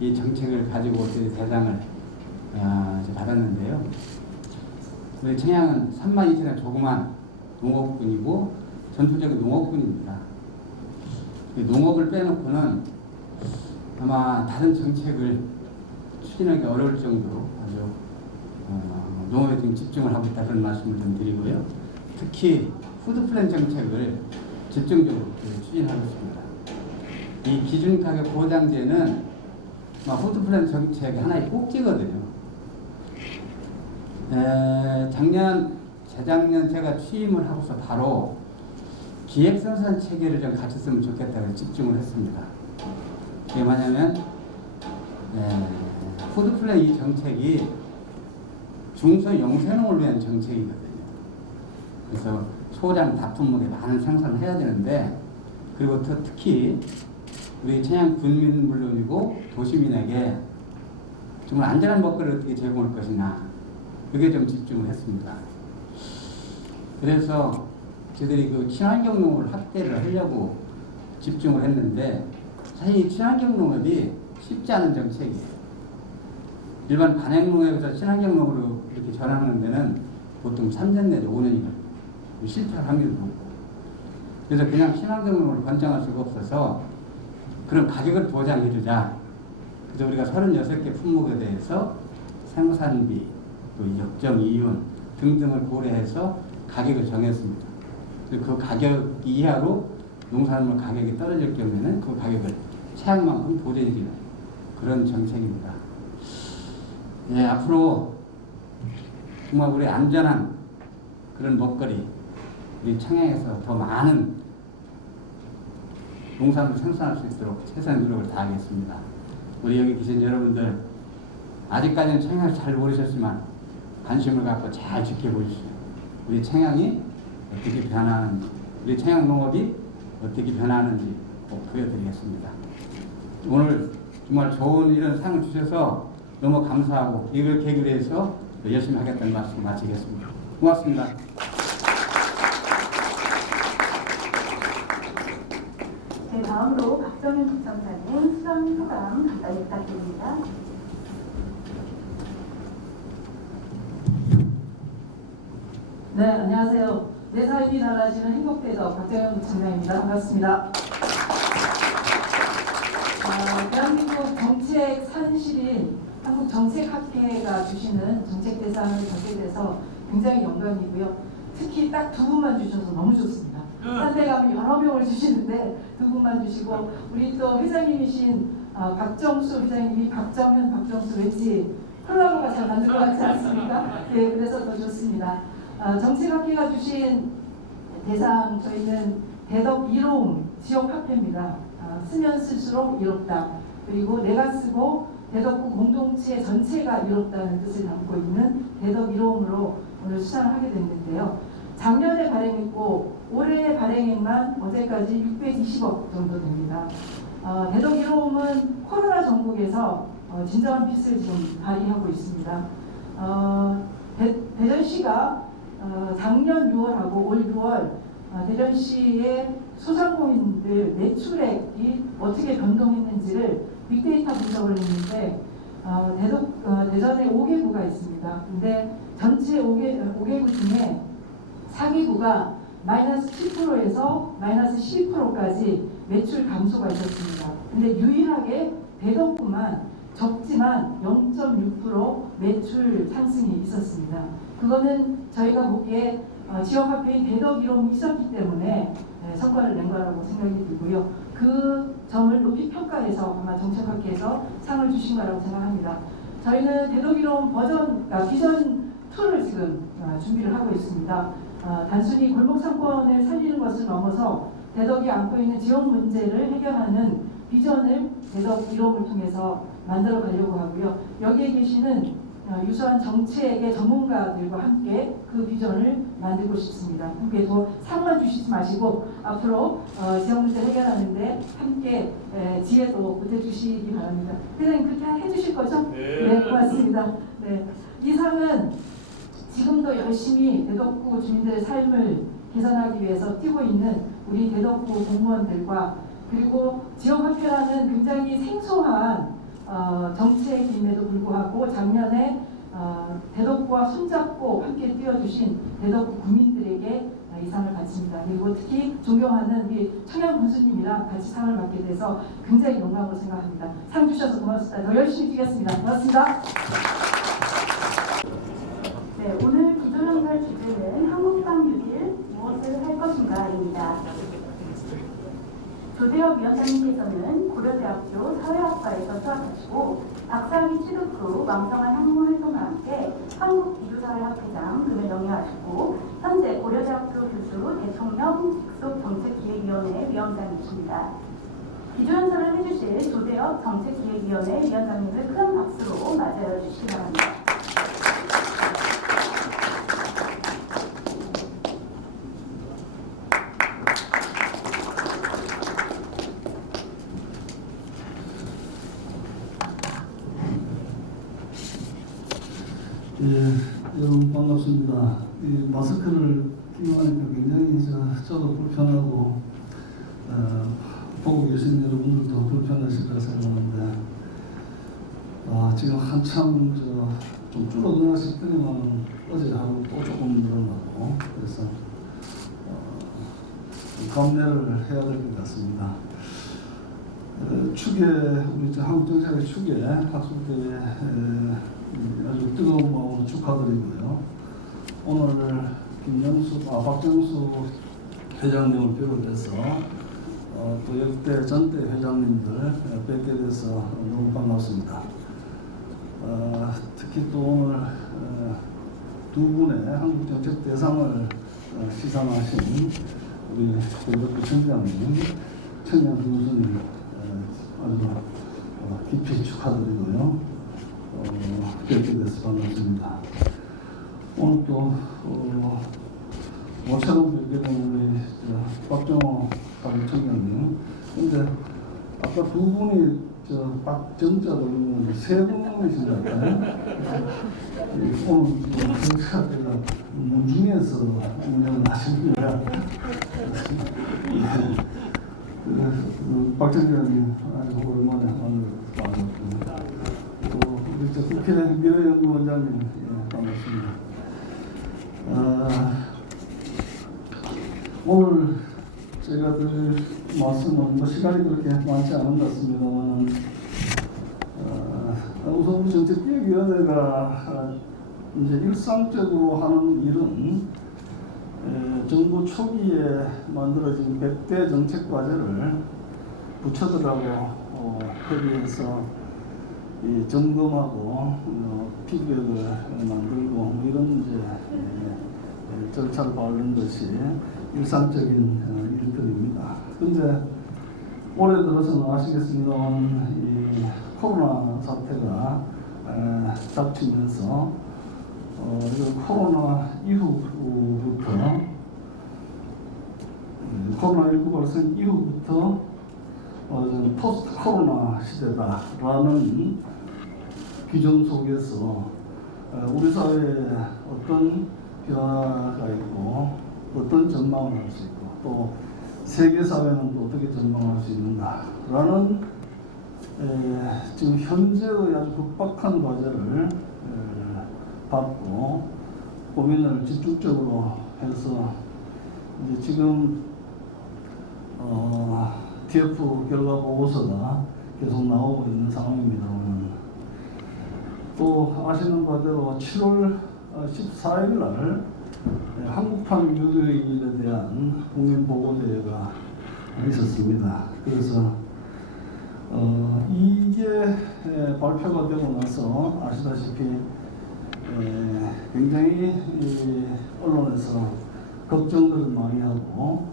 이 정책을 가지고 대상을 이제 받았는데요. 우리 청양은 32,000의 조그만 농업군이고 전투적인 농업군입니다. 농업을 빼놓고는 아마 다른 정책을 추진하기 어려울 정도로 아주 농업에 좀 집중을 하고 있다 그런 말씀을 좀 드리고요. 특히 푸드플랜 정책을 집중적으로 추진하고 있습니다. 이 기준가격 보장제는 푸드플랜 정책의 하나의 꼭지거든요. 재작년 제가 취임을 하고서 바로 기획생산 체계를 좀 갖췄으면 좋겠다고 집중을 했습니다. 이게 뭐냐면 푸드플랜 이 정책이 중소영세농을 위한 정책이거든요. 그래서 소량 다품목에 많은 생산을 해야 되는데, 그리고 특히 우리 청양 군민 물론이고 도시민에게 정말 안전한 먹거리를 어떻게 제공할 것이냐, 그게 좀 집중을 했습니다. 그래서 저희들이 그 친환경 농업을 확대를 하려고 집중을 했는데, 사실 친환경 농업이 쉽지 않은 정책이에요. 일반 관행 농업에서 친환경 농업으로 이렇게 전환하는 데는 보통 3년 내지 5년이 실패할 확률이 높고, 그래서 그냥 친환경 농업을 권장할 수가 없어서 그런 가격을 보장해주자. 그래서 우리가 36개 품목에 대해서 생산비, 또 역정 이윤 등등을 고려해서 가격을 정했습니다. 그 가격 이하로 농산물 가격이 떨어질 경우에는 그 가격을 최악만큼 보전해주는 그런 정책입니다. 예, 앞으로 정말 우리 안전한 그런 먹거리, 우리 청양에서 더 많은 농산물을 생산할 수 있도록 최선의 노력을 다하겠습니다. 우리 여기 계신 여러분들, 아직까지는 청양을 잘 모르셨지만 관심을 갖고 잘 지켜보십시오. 우리 청양이 어떻게 변하는지, 우리 청양 농업이 어떻게 변하는지 꼭 보여드리겠습니다. 오늘 정말 좋은 이런 상을 주셔서 너무 감사하고, 이걸 계기로 해서 열심히 하겠다는 말씀 마치겠습니다. 고맙습니다. 네, 다음으로 박정현 국장사님 수상 소감 간단히 부탁드립니다. 네, 안녕하세요. 내 삶이 달라지는 행복대도 박정현 국장사입니다. 반갑습니다. 대한민국 정책 산실인 한국정책학회가 주시는 정책대상을 받게 돼서 굉장히 영광이고요. 특히 딱 두 분만 주셔서 너무 좋습니다. 딴 데 가면 여러 명을 주시는데 두 분만 주시고, 우리 또 회장님이신 박정수 회장님이 박정수 왠지 콜라보가 잘 맞는 것 같지 않습니까? 네, 그래서 더 좋습니다. 정책학회가 주신 대상, 저희는 대덕 이로움 지역학회입니다. 쓰면 쓸수록 이롭다. 그리고 내가 쓰고 대덕구 공동체 전체가 이롭다는 뜻을 담고 있는 대덕 이로움으로 오늘 수상을 하게 됐는데요. 작년에 발행했고 올해 발행액만 어제까지 620억 정도 됩니다. 대덕 이로움은 코로나 전국에서 진정한 빛을 지금 발휘하고 있습니다. 대전시가 작년 6월하고 올 6월 대전시의 소상공인들 매출액이 어떻게 변동했는지를 빅데이터 분석을 했는데, 대전에 5개구가 있습니다. 근데 전체 5개구 중에 4개구가 마이너스 10%에서 마이너스 12%까지 매출 감소가 있었습니다. 근데 유일하게 대덕구만 적지만 0.6% 매출 상승이 있었습니다. 그거는 저희가 보기에 지역화폐인 대덕 이론이 있었기 때문에 성과를 낸 거라고 생각이 들고요. 그 점을 높이 평가해서 아마 정책학회에서 상을 주신 거라고 생각합니다. 저희는 대덕 이론 비전 2를 지금 준비를 하고 있습니다. 단순히 골목 상권을 살리는 것을 넘어서 대덕이 안고 있는 지역 문제를 해결하는 비전을 대덕 이론을 통해서 만들어 가려고 하고요. 여기에 계시는 유수한 정책의 전문가들과 함께 그 비전을 만들고 싶습니다. 함께 더 상만 주시지 마시고 앞으로 지역 문제 해결하는데 함께 지혜도 보태주시기 바랍니다. 회장님 그렇게 해주실 거죠? 네, 고맙습니다. 네, 이 상은 지금도 열심히 대덕구 주민들의 삶을 개선하기 위해서 뛰고 있는 우리 대덕구 공무원들과 그리고 지역화폐라는 굉장히 생소한 정책임에도 불구하고 작년에 대덕구와 손잡고 함께 뛰어주신 대덕구 국민들에게 이 상을 바칩니다. 그리고 특히 존경하는 우리 청양 군수님이랑 같이 상을 받게 돼서 굉장히 영광으로 생각합니다. 상 주셔서 고맙습니다. 더 열심히 뛰겠습니다. 고맙습니다. 네, 오늘 기조연설 주제는 한국당 6일 무엇을 할 것인가입니다. 조대엽 위원장님께서는 고려대학교 사회학과에서 수학하시고 박사학위 취득 후 왕성한 학문 활동과 함께 한국기조사회학회장 금에 영위하셨고 현재 고려대학교 교수 대통령 직속정책기획위원회 위원장이십니다. 기조연설을 해주실 조대엽 정책기획위원회 위원장님을 큰 박수로 맞이해 주시기 바랍니다. 예, 여러분 반갑습니다. 이 마스크를 끼고 하니까 굉장히 저도 불편하고 보고 계신 여러분들도 불편하실까 생각하는데 지금 한참 좀 줄어드나실 때만 어제 하루 또 조금 늘어나고 그래서 감내를 해야 될 것 같습니다. 축에 우리 한국정책의 축에 학술대회 아주 뜨거운 마음으로 축하드리고요. 오늘 박정수 회장님을 비롯해서 또 역대 전대 회장님들 뵙게 돼서 너무 반갑습니다. 특히 또 오늘 두 분의 한국정책 대상을 시상하신 우리 대덕구 청장님, 청년 교수님 아주 깊이 축하드리고요. 뵙게 돼서 반갑습니다. 오늘 또 모처럼 뵙게 된 우리 박정호 사무총장님. 근데 아까 두 분이 박정자 돌리면 세 분이신 것 같아요. 오늘 정치학회가 문중에서 운영을 하십니다. 박정자님 아주 오랜만에 오늘 반갑습니다. 또 우리 국회 미래연구원장님 반갑습니다. 오늘 제가 드릴 말씀은 시간이 그렇게 많지 않은 것 같습니다만 우선 우리 정책기획위원회가 이제 일상적으로 하는 일은 정부 초기에 만들어진 100대 정책 과제를 부처들하고 협의해서 점검하고 피드백을 만들고 이런 이제 절차를 밟는 것이 일상적인 일들입니다. 그런데 올해 들어서는 아시겠습니다만 이 코로나 사태가 닥치면서 코로나 이후부터 코로나19 발생 이후부터 포스트 코로나 시대다라는 기존 속에서 우리 사회에 어떤 변화가 있고 어떤 전망을 할 수 있고 또 세계 사회는 또 어떻게 전망할 수 있는가라는 지금 현재의 아주 급박한 과제를 받고 고민을 집중적으로 해서 이제 지금 TF 결과 보고서가 계속 나오고 있는 상황입니다만 또 아시는 바대로 7월 14일 날 한국판 유교일에 대한 국민보고대회가 있었습니다. 그래서 이게 발표가 되고 나서 아시다시피 굉장히 언론에서 걱정들을 많이 하고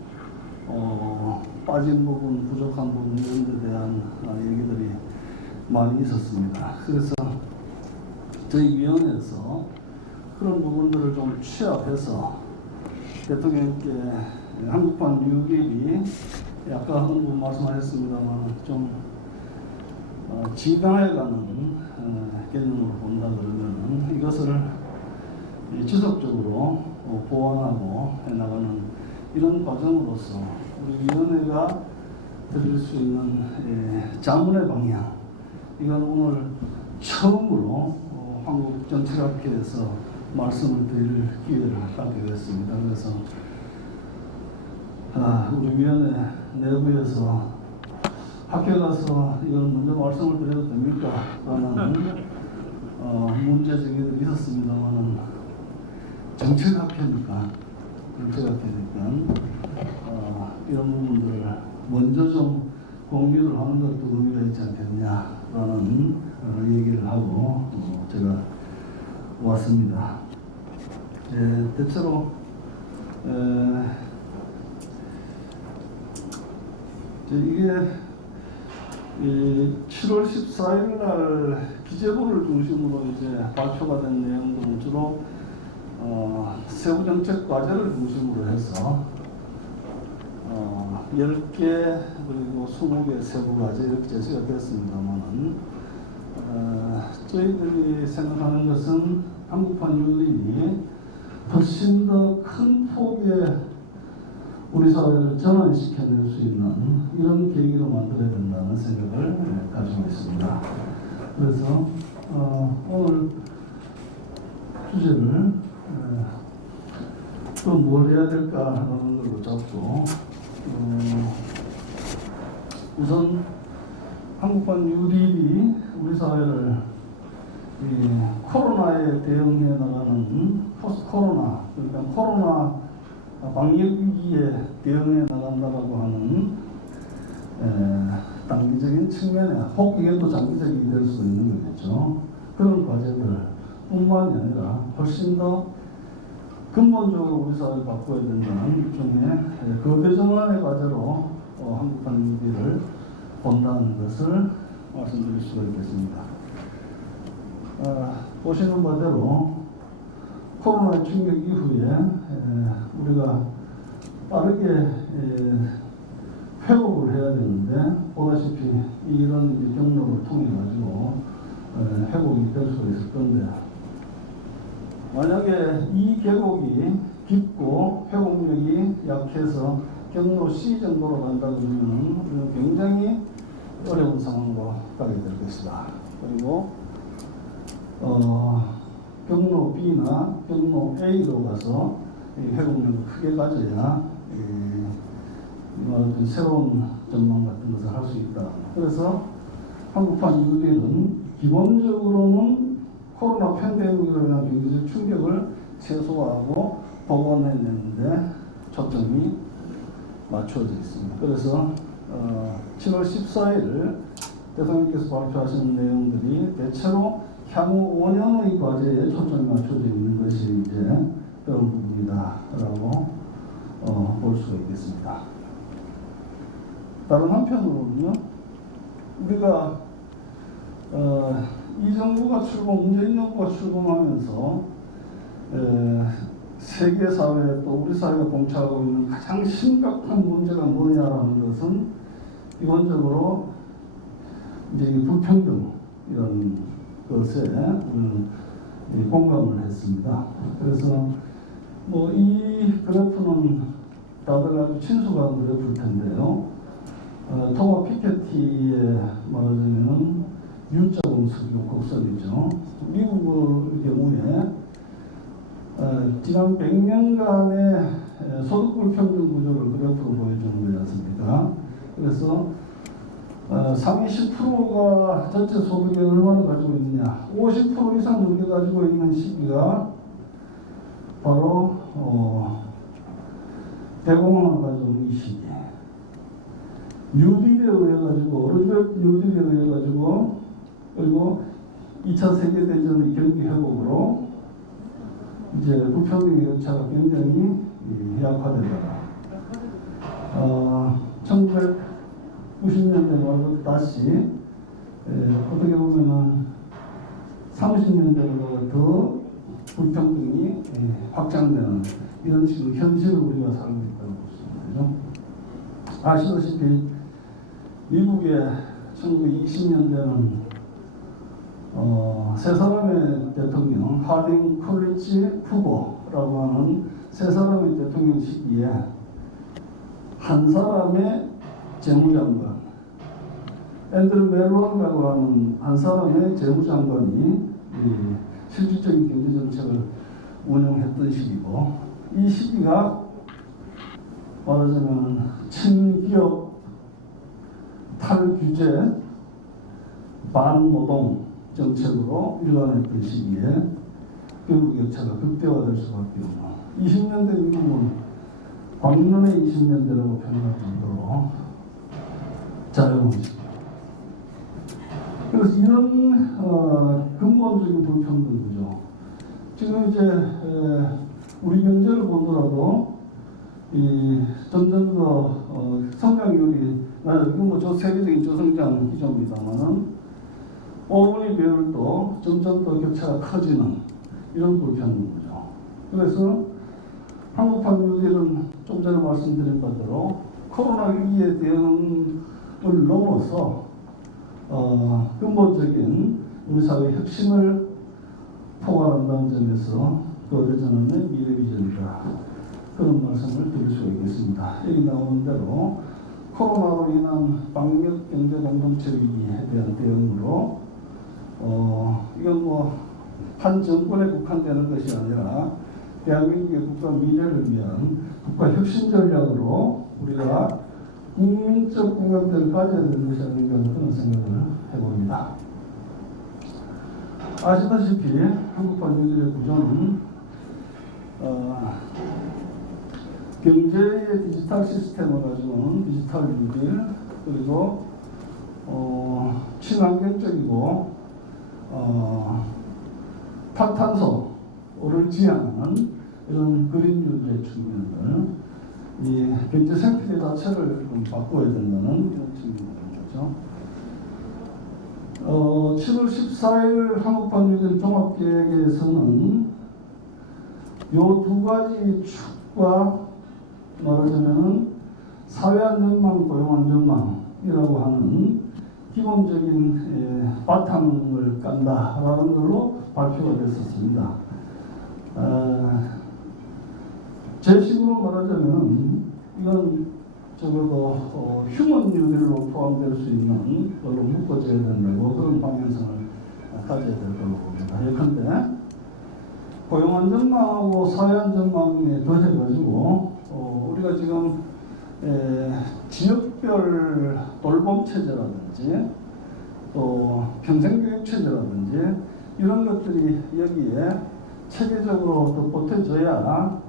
빠진 부분, 부족한 부분 이런 데 대한 얘기들이 많이 있었습니다. 그래서 저희 위원회에서 그런 부분들을 좀 취합해서 대통령께 한국판 뉴딜이 아까 한 분 말씀하셨습니다만 좀 지당해가는 개념으로 본다 그러면은 이것을 지속적으로 보완하고 해나가는 이런 과정으로서 우리 위원회가 드릴 수 있는 자문의 방향, 이건 오늘 처음으로 한국정치학회에서 말씀을 드릴 기회를 갖게 됐습니다. 그래서 우리 위원회 내부에서 학교 가서 이건 먼저 말씀을 드려도 됩니까? 라는 문제 제기들이 있었습니다만은 정책학회니까 이런 부분들을 먼저 좀 공유를 하는 것도 의미가 있지 않겠냐라는 얘기를 하고 제가 왔습니다. 대체로 이게 7월 14일 날 기재부를 중심으로 이제 발표가 된 내용들은 주로 세부 정책 과제를 중심으로 해서 10개 그리고 20개 세부 과제 이렇게 제시가 됐습니다만은 저희들이 생각하는 것은 한국판 뉴딜이 훨씬 더 큰 폭의 우리 사회를 전환시켜낼 수 있는 이런 계기로 만들어야 된다는 생각을 가지고 있습니다. 그래서 오늘 주제를 또 뭘 해야 될까 하는 걸로 잡고 우선 한국판 뉴딜이 우리 사회를 코로나에 대응해 나가는 포스트 코로나, 그러니까 코로나 방역 위기에 대응해 나간다라고 하는 단기적인 측면에 혹 이게 또 장기적이 될 수도 있는 거겠죠. 그런 과제들 뿐만이 아니라 훨씬 더 근본적으로 우리 사회를 바꿔야 된다는 일종의 거대전환의 과제로 한국판 뉴딜을 본다는 것을 말씀드릴 수가 있겠습니다. 보시는 바대로 코로나 충격 이후에 우리가 빠르게 회복을 해야 되는데 보다시피 이런 경로를 통해 가지고 회복이 될 수가 있을 건데 만약에 이 계곡이 깊고 회복력이 약해서 경로 C 정도로 간다 그러면 우리는 굉장히 어려운 상황으로 가게 될 것이다. 그리고 경로 B나 경로 A로 가서 회복력을 크게 가져야 어떤 새로운 전망 같은 것을 할 수 있다. 그래서 한국판 뉴딜은 기본적으로는 코로나 팬데믹으로 인한 경제적 충격을 최소화하고 복원해내는데 초점이 맞춰져 있습니다. 그래서 7월 14일 대통령께서 발표하신 내용들이 대체로 향후 5년의 과제에 초점이 맞춰져 있는 것이 이제 그런 부분이다라고 볼 수가 있겠습니다. 다른 한편으로는요, 우리가 이 정부가 문재인 정부가 출범하면서 세계 사회 또 우리 사회가 봉착하고 있는 가장 심각한 문제가 뭐냐라는 것은 기본적으로 이제 불평등이라는 것에 우리는 공감을 했습니다. 그래서 뭐 이 그래프는 다들 아주 친숙한 그래프일 텐데요. 토마 피케티의 말하자면은 U자 공식의 곡선이죠. 미국의 경우에 지난 100년간의 소득 불평등 구조를 그래프로 보여주는 거지 않습니까? 그래서 상위 10%가 전체 소득에 얼마나 가지고 있느냐, 50% 이상 넘게 가지고 있는 시기가 바로 대공황을 가져온 이 시기. 뉴딜에 의해 가지고 어르드렛 뉴딜에 의해 가지고 그리고 2차 세계대전의 경기 회복으로 이제 불평등의 격차가 굉장히 약화되다가 1990년대 말부터 다시 어떻게 보면은 30년대보다 더 불평등이 확장되는 이런 지금 현실을 우리가 살고 있다고 볼 수 있는 거죠. 아시다시피 미국의 1920년대는 세 사람의 대통령, 하딩 콜리지 후보라고 하는 세 사람의 대통령 시기에 한 사람의 재무장관, 앤드루 멜론이라고 하는 한 사람의 재무장관이 실질적인 경제정책을 운영했던 시기고, 이 시기가 말하자면 친기업 탈규제 반노동 정책으로 일관했던 시기에 경부 격차가 극대화될 수밖에 없는 20년대 미국은 광년의 20년대라고 표현할 정도로 자유로운 그래서 이런 근본적인 불평등 구조, 지금 이제 우리 경제를 보더라도 이 점점 더 성장률이 이건 뭐 세계적인 저성장 기조입니다만은 어머니 비율도 점점 더 격차가 커지는 이런 불평등 구조. 그래서 한국판 뉴딜은 좀 전에 말씀드린 바대로 코로나 위기에 대응을 넘어서 근본적인 우리 사회의 혁신을 포괄한다는 점에서 거대전환의 미래 비전이다. 그런 말씀을 드릴 수가 있겠습니다. 여기 나오는 대로 코로나로 인한 방역 경제 공동체 위기에 대한 대응으로 이건 뭐 한 정권에 국한되는 것이 아니라 대한민국의 국가 미래를 위한 국가 혁신 전략으로 우리가 국민적 공감대를 가져야 되는 것이 아닌가 그런 생각을 해봅니다. 아시다시피 한국판 뉴딜의 구조는 경제의 디지털 시스템을 가지고는 디지털 뉴딜, 그리고 친환경적이고 탈탄소를 지향하는 이런 그린 뉴딜의 측면들, 이 경제 생태계 자체를 좀 바꿔야 된다는 이런 측면인 거죠. 7월 14일 한국판 뉴딜 종합계획에서는 요 두 가지 축과 말하자면 사회안전망, 고용안전망이라고 하는 기본적인 바탕을 깐다라는 걸로 발표가 됐었습니다. 제 식으로 말하자면 이건 적어도 휴먼 뉴딜로 포함될 수 있는 걸로 묶어져야 된다고 그런 방향성을 가져야 될 걸로 봅니다. 예컨대 고용안전망하고 사회안전망에 더해가지고 우리가 지금 지역별 돌봄 체제라든지 또 평생교육 체제라든지 이런 것들이 여기에 체계적으로 또 보태져야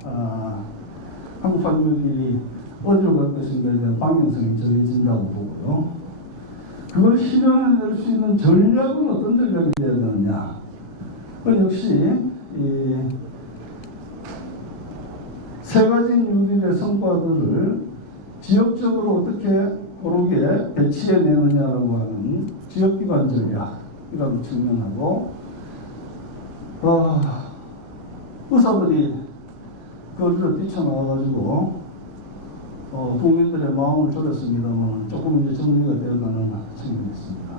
한국판 뉴딜이 어디로 갈 것인가에 대한 방향성이 정해진다고 보고요. 그걸 실현해낼 수 있는 전략은 어떤 전략이 되어야 되느냐. 그건 역시 세 가지 뉴딜의 성과들을 지역적으로 어떻게 고르게 배치해내느냐라고 하는 지역기반 전략이라는 측면하고 의사들이 거리로 뛰쳐나와가지고 국민들의 마음을 졸였습니다만 조금 이제 정리가 되어가는 측면이 있습니다.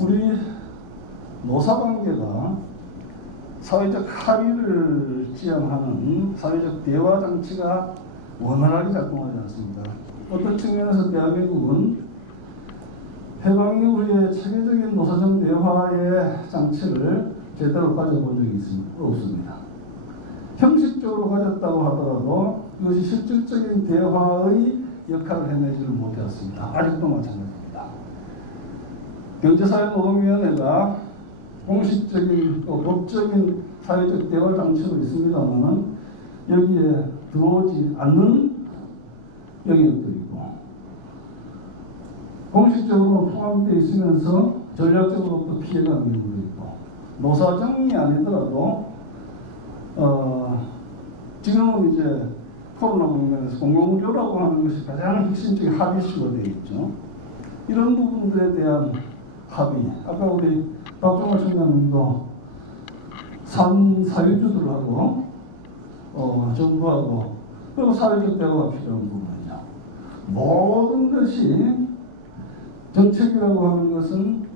우리 노사관계가 사회적 합의를 지향하는 사회적 대화 장치가 원활하게 작동하지 않습니다. 어떤 측면에서 대한민국은 해방 이후에 체계적인 노사정 대화의 장치를 제대로 가져본 적이 없습니다. 형식적으로 가졌다고 하더라도 이것이 실질적인 대화의 역할을 해내지를 못했습니다. 아직도 마찬가지입니다. 경제사회노동위원회가 공식적인 또 법적인 사회적 대화 장치도 있습니다만 여기에 들어오지 않는 영역들이고 공식적으로 포함되어 있으면서 전략적으로 또 피해가는 경우도 있고 노사정이 아니더라도 지금은 이제 코로나 국면에서 공공의료라고 하는 것이 가장 핵심적인 합의 이슈가 되어 있죠. 이런 부분들에 대한 합의, 아까 우리 박종월 총장님도 사회주들하고 정부하고 그리고 사회적 대화가 필요한 부분이냐. 모든 것이 정책이라고 하는 것은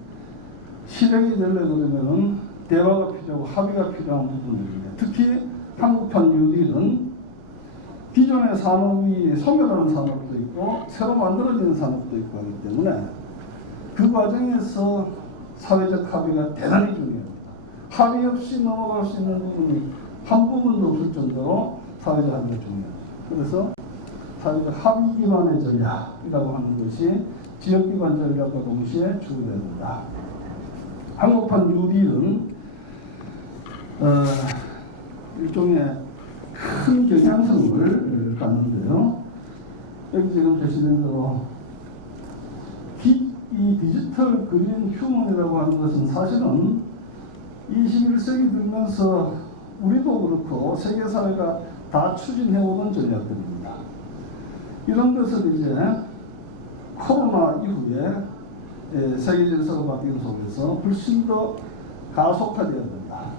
실행이 되려고 그러면 대화가 필요하고 합의가 필요한 부분들입니다. 특히 한국판 뉴딜은 기존의 산업이 소멸하는 산업도 있고 새로 만들어지는 산업도 있고 하기 때문에 그 과정에서 사회적 합의가 대단히 중요합니다. 합의 없이 넘어갈 수 있는 부분이 한 부분도 없을 정도로 사회적 합의가 중요합니다. 그래서 사회적 합의 기반의 전략이라고 하는 것이 지역 기반 전략과 동시에 추구돼야 된다. 한국판 뉴딜은 일종의 큰 경향성을 갖는데요. 여기 지금 제시된 대로 이 디지털 그린 휴먼이라고 하는 것은 사실은 21세기 들면서 우리도 그렇고 세계 사회가 다 추진해오던 전략들입니다. 이런 것을 이제 코로나 이후에 세계 질서가 바뀐 속에서 훨씬 더 가속화되어야 된다.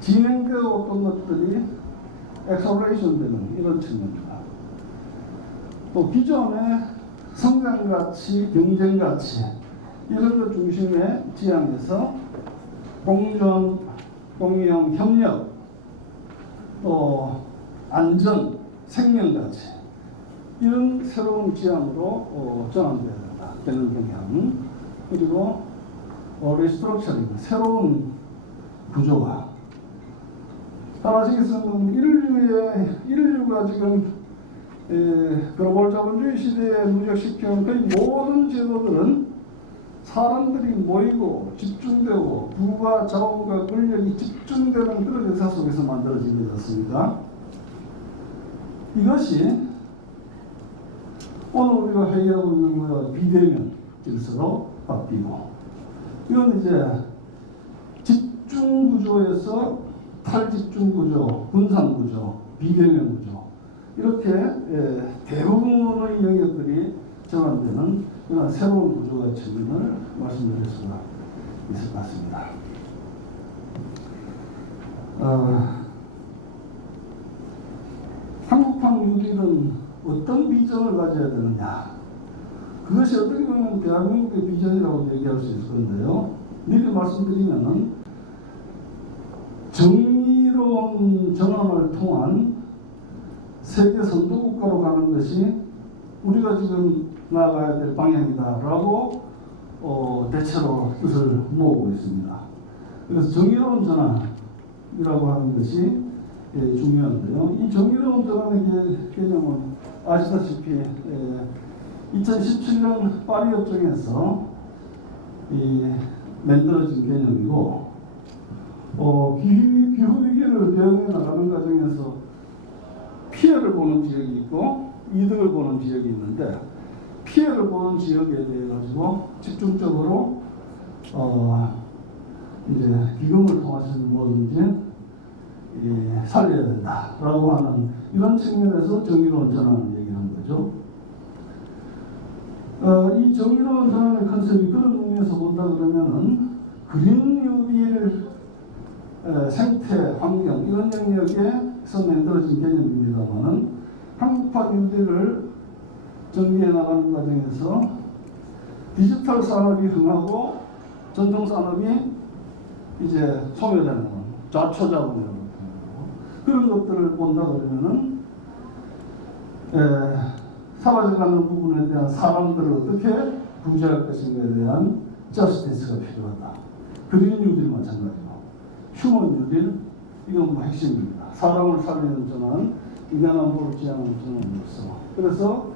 진행되어 어떤 것들이 엑셀레이션 되는 이런 측면입니다. 또 기존의 성장가치, 경쟁가치 이런 것 중심의 지향에서 공존, 공영, 협력, 또 안전, 생명가치 이런 새로운 지향으로 전환되어야 된다. 되는 경향 그리고 리스트럭처링, 새로운 구조화. 잘 아시겠습니다. 인류가 지금 글로벌 자본주의 시대에 누적시켜온 거의 모든 제도들은 사람들이 모이고 집중되고 부가 자원과 권력이 집중되는 그런 역사 속에서 만들어지게 되었습니다. 이것이 오늘 우리가 회의하고 있는 것과 비대면 질서로 바뀌고 이건 이제 집중 구조에서 탈집중 구조, 분산 구조, 비대면 구조 이렇게 대부분의 영역들이 전환되는 그런 새로운 구조의 측면을 말씀드릴 수가 있을 것 같습니다. 한국판 뉴딜은 어떤 비전을 가져야 되느냐. 그것이 어떻게 보면 대한민국의 비전이라고 얘기할 수 있을 건데요. 미리 말씀드리면은 정의로운 전환을 통한 세계 선도국가로 가는 것이 우리가 지금 나아가야 될 방향이다라고 대체로 뜻을 모으고 있습니다. 그래서 정의로운 전환이라고 하는 것이 중요한데요. 이 정의로운 전환의 개념은 아시다시피 2017년 파리 협정에서 만들어진 개념이고 기후 위기를 대응해 나가는 과정에서 피해를 보는 지역이 있고 이득을 보는 지역이 있는데 피해를 보는 지역에 대해 가지고 집중적으로 이제 기금을 통해서 뭐든지 살려야 된다라고 하는 이런 측면에서 정의로운 전환을 얘기하는 거죠. 이 정의로운 전환의 컨셉이 그런 의미에서 본다 그러면은 그린 뉴딜 생태, 환경 이런 영역에서 만들어진 개념입니다만은 한국판 뉴딜을 전개해 나가는 과정에서 디지털 산업이 흥하고 전통 산업이 이제 소멸되는 좌초자본이라고 그런 것들을 본다 그러면은 사라져가는 부분에 대한 사람들을 어떻게 구제할 것인가에 대한 저스티스가 필요하다. 그린 뉴딜 마찬가지고 휴먼 뉴딜 이건 뭐 핵심입니다. 사람을 살리는 전환, 인간 안보를 지향하는 전환으로서 그래서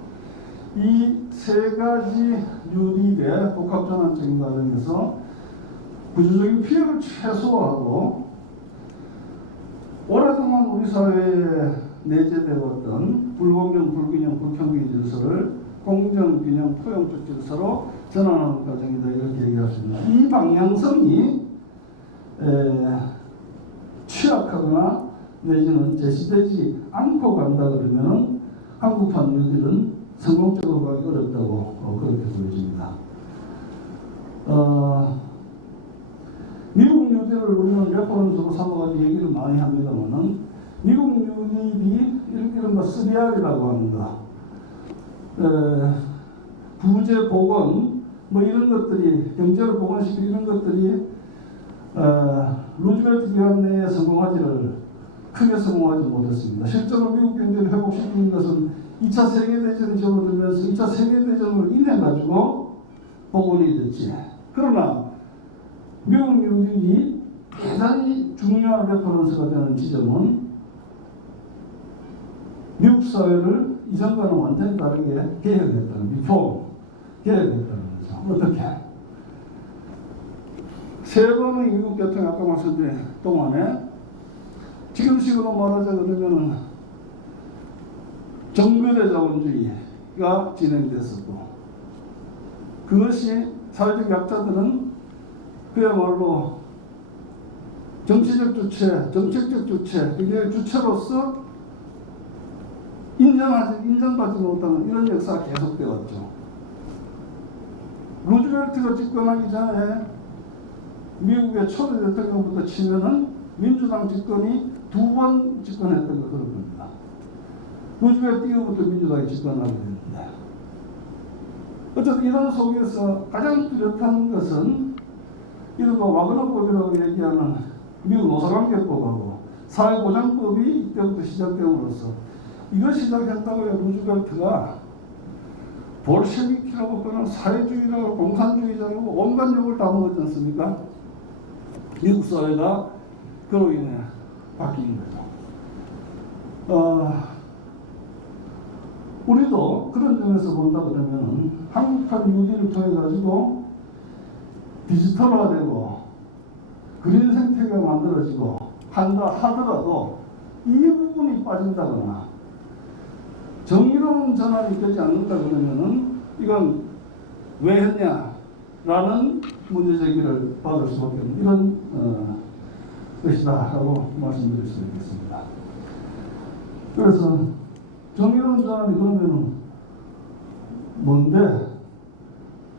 이 세 가지 뉴딜의 복합전환적인 과정에서 구조적인 피해를 최소화하고 오랫동안 우리 사회에 내재되었던 불공정, 불균형, 불평등 질서를 공정, 균형, 포용적 질서로 전환하는 과정이다 이렇게 얘기할 수 있습니다. 이 방향성이 취약하거나 내지는 제시되지 않고 간다 그러면은 한국판 뉴딜은 성공적으로 가기 어렵다고 그렇게 보여집니다. 미국 뉴딜을 우리는 레퍼런스로 삼아가지고 얘기를 많이 합니다만은 미국 뉴딜이 이런 거 3R이라고 합니다. 부재, 복원, 뭐 이런 것들이 경제를 복원시키는 이런 것들이 루즈벨트 기간 내에 크게 성공하지 못했습니다. 실제로 미국 경제를 회복시키는 것은 2차 세계대전이 접어들면서 2차 세계대전을 인해 가지고 복원이 됐지. 그러나 미국 뉴딜이 대단히 중요한 레퍼런스가 되는 지점은 미국 사회를 이전과는 완전히 다르게 개혁했다는, 리폼, 개혁했다는 거죠. 어떻게? 세 번의 미국 대통령, 아까 말씀드린 동안에 지금식으로 말하자 그러면은 정교대 자본주의가 진행됐었고, 그것이 사회적 약자들은 그야말로 정치적 주체, 정책적 주체, 그게 주체로서 인정받지 못하는 이런 역사가 계속되어 왔죠. 루즈벨트가 집권하기 전에 미국의 초대 대통령부터 치면은 민주당 집권이 2번 집권했던 거 그런 겁니다. 루즈벨트 이후부터 민주당이 집권하게 됐는데, 어쨌든 이런 속에서 가장 뚜렷한 것은 이른바 와그너법이라고 얘기하는 미국 노사관계법하고 사회보장법이 이때부터 시작됨으로써 이것이 시작했다고요. 루즈벨트가 볼셰비키라고 또는 사회주의라고 공산주의자라고 온갖 욕을 다 먹었지 않습니까? 미국 사회가 그로 인해 바뀐 거죠. 우리도 그런 점에서 본다 그러면 한국판 뉴딜을 통해 가지고 디지털화되고 그린 생태계가 만들어지고 한다 하더라도 이 부분이 빠진다거나 정의로운 전환이 되지 않는다 그러면은 이건 왜 했냐라는 문제 제기를 받을 수밖에 없는 이런 것이다라고 말씀드릴 수 있겠습니다. 그래서 정의로운 전환이 그러면은 뭔데?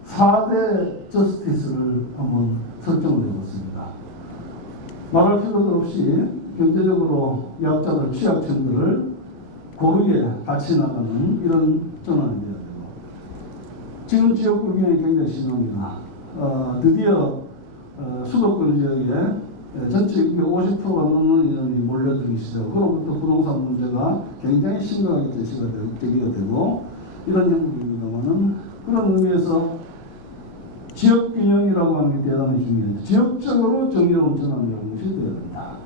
4대 저스티스를 한번 설정을 해봤습니다. 말할 필요도 없이 경제적으로 약자들, 취약층들을 고르게 같이 나가는 이런 전환이 돼야 되고, 지금 지역 불균형이 굉장히 심합니다. 드디어 수도권 지역에 전체 50%가 넘는 인원이 몰려들기 시작하고, 그로부터 부동산 문제가 굉장히 심각하게 제기가 되고 이런 형국입니다만은, 그런 의미에서 지역 균형이라고 하는 게 대단히 중요해요. 지역적으로 정의로운 전환이라는 것이 되어야 된다.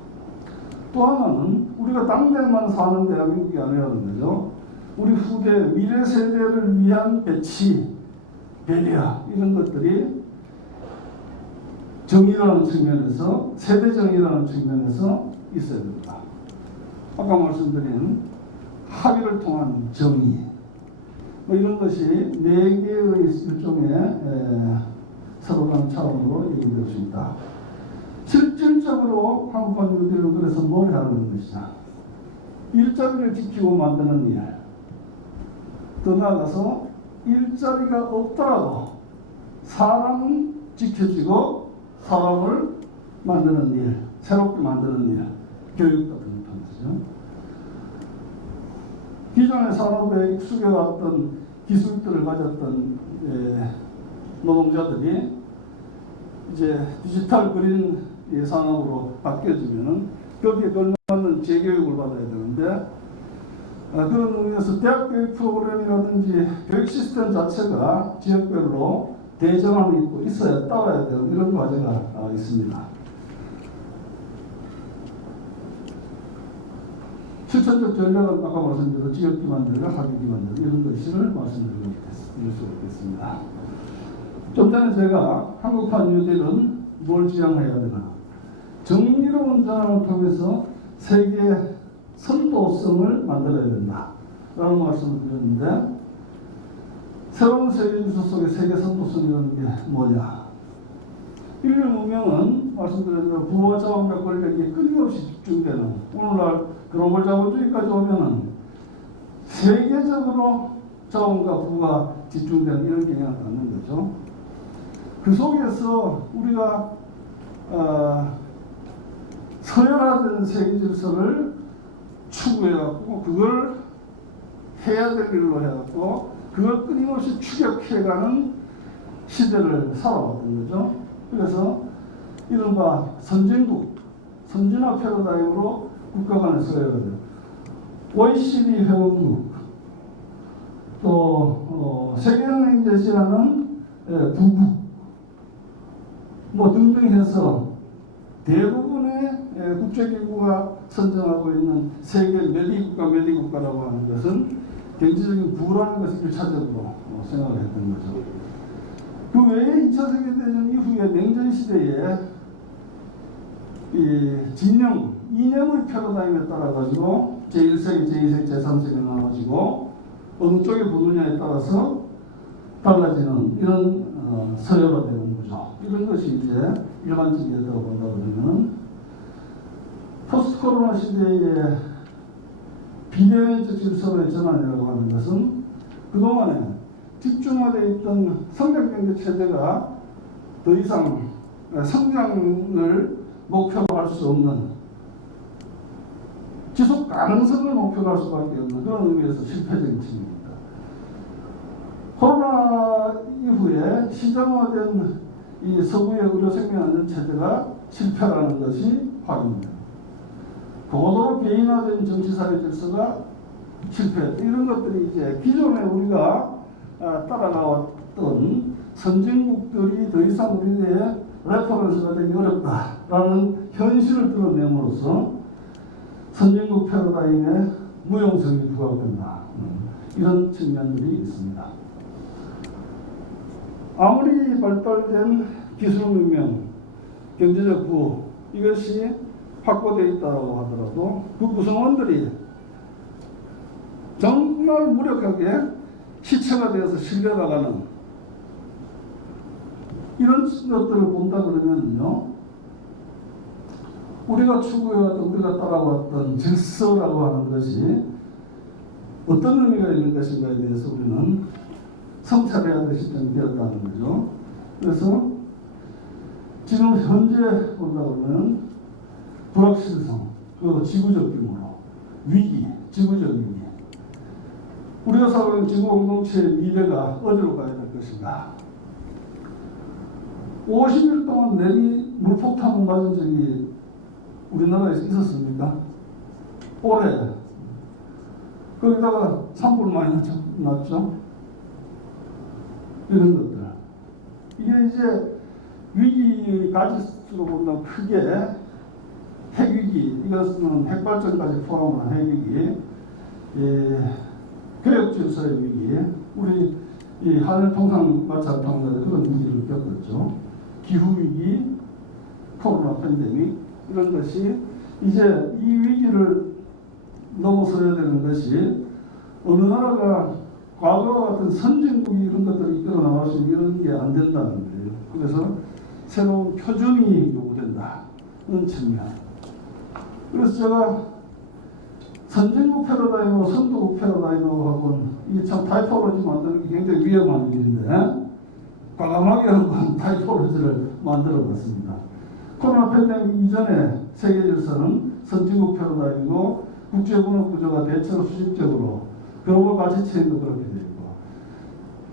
또 하나는 우리가 당대만 사는 대한민국이 아니라는 거죠. 우리 후대 미래 세대를 위한 배치, 배려 이런 것들이 정의라는 측면에서, 세대 정의라는 측면에서 있어야 됩니다. 아까 말씀드린 합의를 통한 정의, 뭐 이런 것이 4개의 일종의 서로라는 차원으로 얘기될 수 있다. 실질적으로 한국판 뉴딜은 그래서 뭘 하는 것이냐? 일자리를 지키고 만드는 일, 더 나아가서 일자리가 없더라도 사람은 지켜지고 사람을 만드는 일, 새롭게 만드는 일, 교육 같은 것이죠. 기존의 산업에 익숙해왔던 기술들을 가졌던 노동자들이 이제 디지털 그린 산업으로 바뀌어지면은 거기에 걸맞는 재교육을 받아야 되는데, 그런 의미에서 대학 교육 프로그램이라든지 교육 시스템 자체가 지역별로 대전환이 있고 있어야 따라야 되는 이런 과제가 있습니다. 실천적 전략은 아까 말씀드린 지역 기반들과 학교 기반들 이런 것을 말씀드릴 수 있겠습니다. 좀 전에 제가 한국판 뉴딜은 뭘 지향해야 되나? 정의로운 전환을 통해서 세계 선도성을 만들어야 된다라는 말씀을 드렸는데, 새로운 세계 질서 속의 세계 선도성이라는 게 뭐냐? 인류 문명은 말씀드린 대로 부와 자원과 권력이 끊임없이 집중되는, 오늘날 글로벌 자본주의까지 오면은 세계적으로 자원과 부가 집중되는 이런 경향을 갖는 거죠. 그 속에서 우리가 서열화된 세계 질서를 추구해갖고 그걸 해야 될 일로 해갖고 그걸 끊임없이 추격해가는 시대를 살아왔던 거죠. 그래서 이른바 선진국, 선진화 패러다임으로 국가 간의 서열화 돼요. OECD 회원국, 또 세계은행 제시하는 부국, 뭐 등등 해서 대부분의 국제기구가 선정하고 있는 세계 매리국가라고 하는 것은 경제적인 부라는 것을 1차적으로 생각을 했던 거죠. 그 외에 2차 세계대전 이후에 냉전 시대에 이 진영, 이념의 패러다임에 따라 가지고 제1세기, 제2세기, 제3세기 나눠지고 어느 쪽에 붙느냐에 따라서 달라지는 이런 서열화되는 거죠. 이런 것이 이제 일반적이었다고 본다 그러면 포스트 코로나 시대의 비대면적 질서의 전환이라고 하는 것은 그동안에 집중화되어 있던 성장경제 체제가 더 이상 성장을 목표로 할 수 없는 지속 가능성을 목표로 할 수밖에 없는 그런 의미에서 실패적인 측면입니다. 코로나 이후에 시장화된 이 서구의 의료생명안전체제가 실패라는 것이 확인됩니다. 고도로 개인화된 정치사회 질서가 실패했다. 이런 것들이 이제 기존에 우리가 따라가왔던 선진국들이 더 이상 우리의 레퍼런스가 되기 어렵다라는 현실을 드러냄으로써 선진국 패러다임의 무용성이 부각된다. 이런 측면들이 있습니다. 아무리 발달된 기술문명, 경제적 구호 이것이 확보되어 있다고 하더라도 그 구성원들이 정말 무력하게 시체가 되어서 실려나가는 이런 것들을 본다 그러면요, 우리가 추구해왔던, 우리가 따라왔던 질서라고 하는 것이 어떤 의미가 있는 것인가에 대해서 우리는 성찰해야 될 시점이 되었다는 거죠. 그래서 지금 현재 본다 그러면 불확실성, 그 지구적 규모로 위기, 지구적 위기. 우리가 살아가는 지구 공동체의 미래가 어디로 가야 될 것인가? 50일 동안 내리 물폭탄을 맞은 적이 우리나라에서 있었습니까? 올해. 거기다가 산불 많이 났죠? 이런 것들. 이게 이제 위기 가지수로 본다면 크게 핵위기, 이것은 핵발전까지 포함한 핵위기, 교역질서의 위기, 우리 이 하늘 통상 마찰 통과된 그런 위기를 겪었죠. 기후위기, 코로나 팬데믹, 이런 것이 이제 이 위기를 넘어서야 되는 것이 어느 나라가 과거와 같은 선진국이 이런 것들을 이끌어 나갈 수 있는 이런 게 안 된다는 거예요. 그래서 새로운 표준이 요구된다는 측면. 그래서 제가 선진국 패러다임하고 선도국 패러다임하고는 이게 참 타이포로지 만드는 게 굉장히 위험한 일인데 과감하게 한번 타이포로지를 만들어 봤습니다. 코로나 팬데믹 이전에 세계 질서는 선진국 패러다임이고 국제분업 구조가 대체로 수직적으로 글로벌 가치체인도 그렇게 되어 있고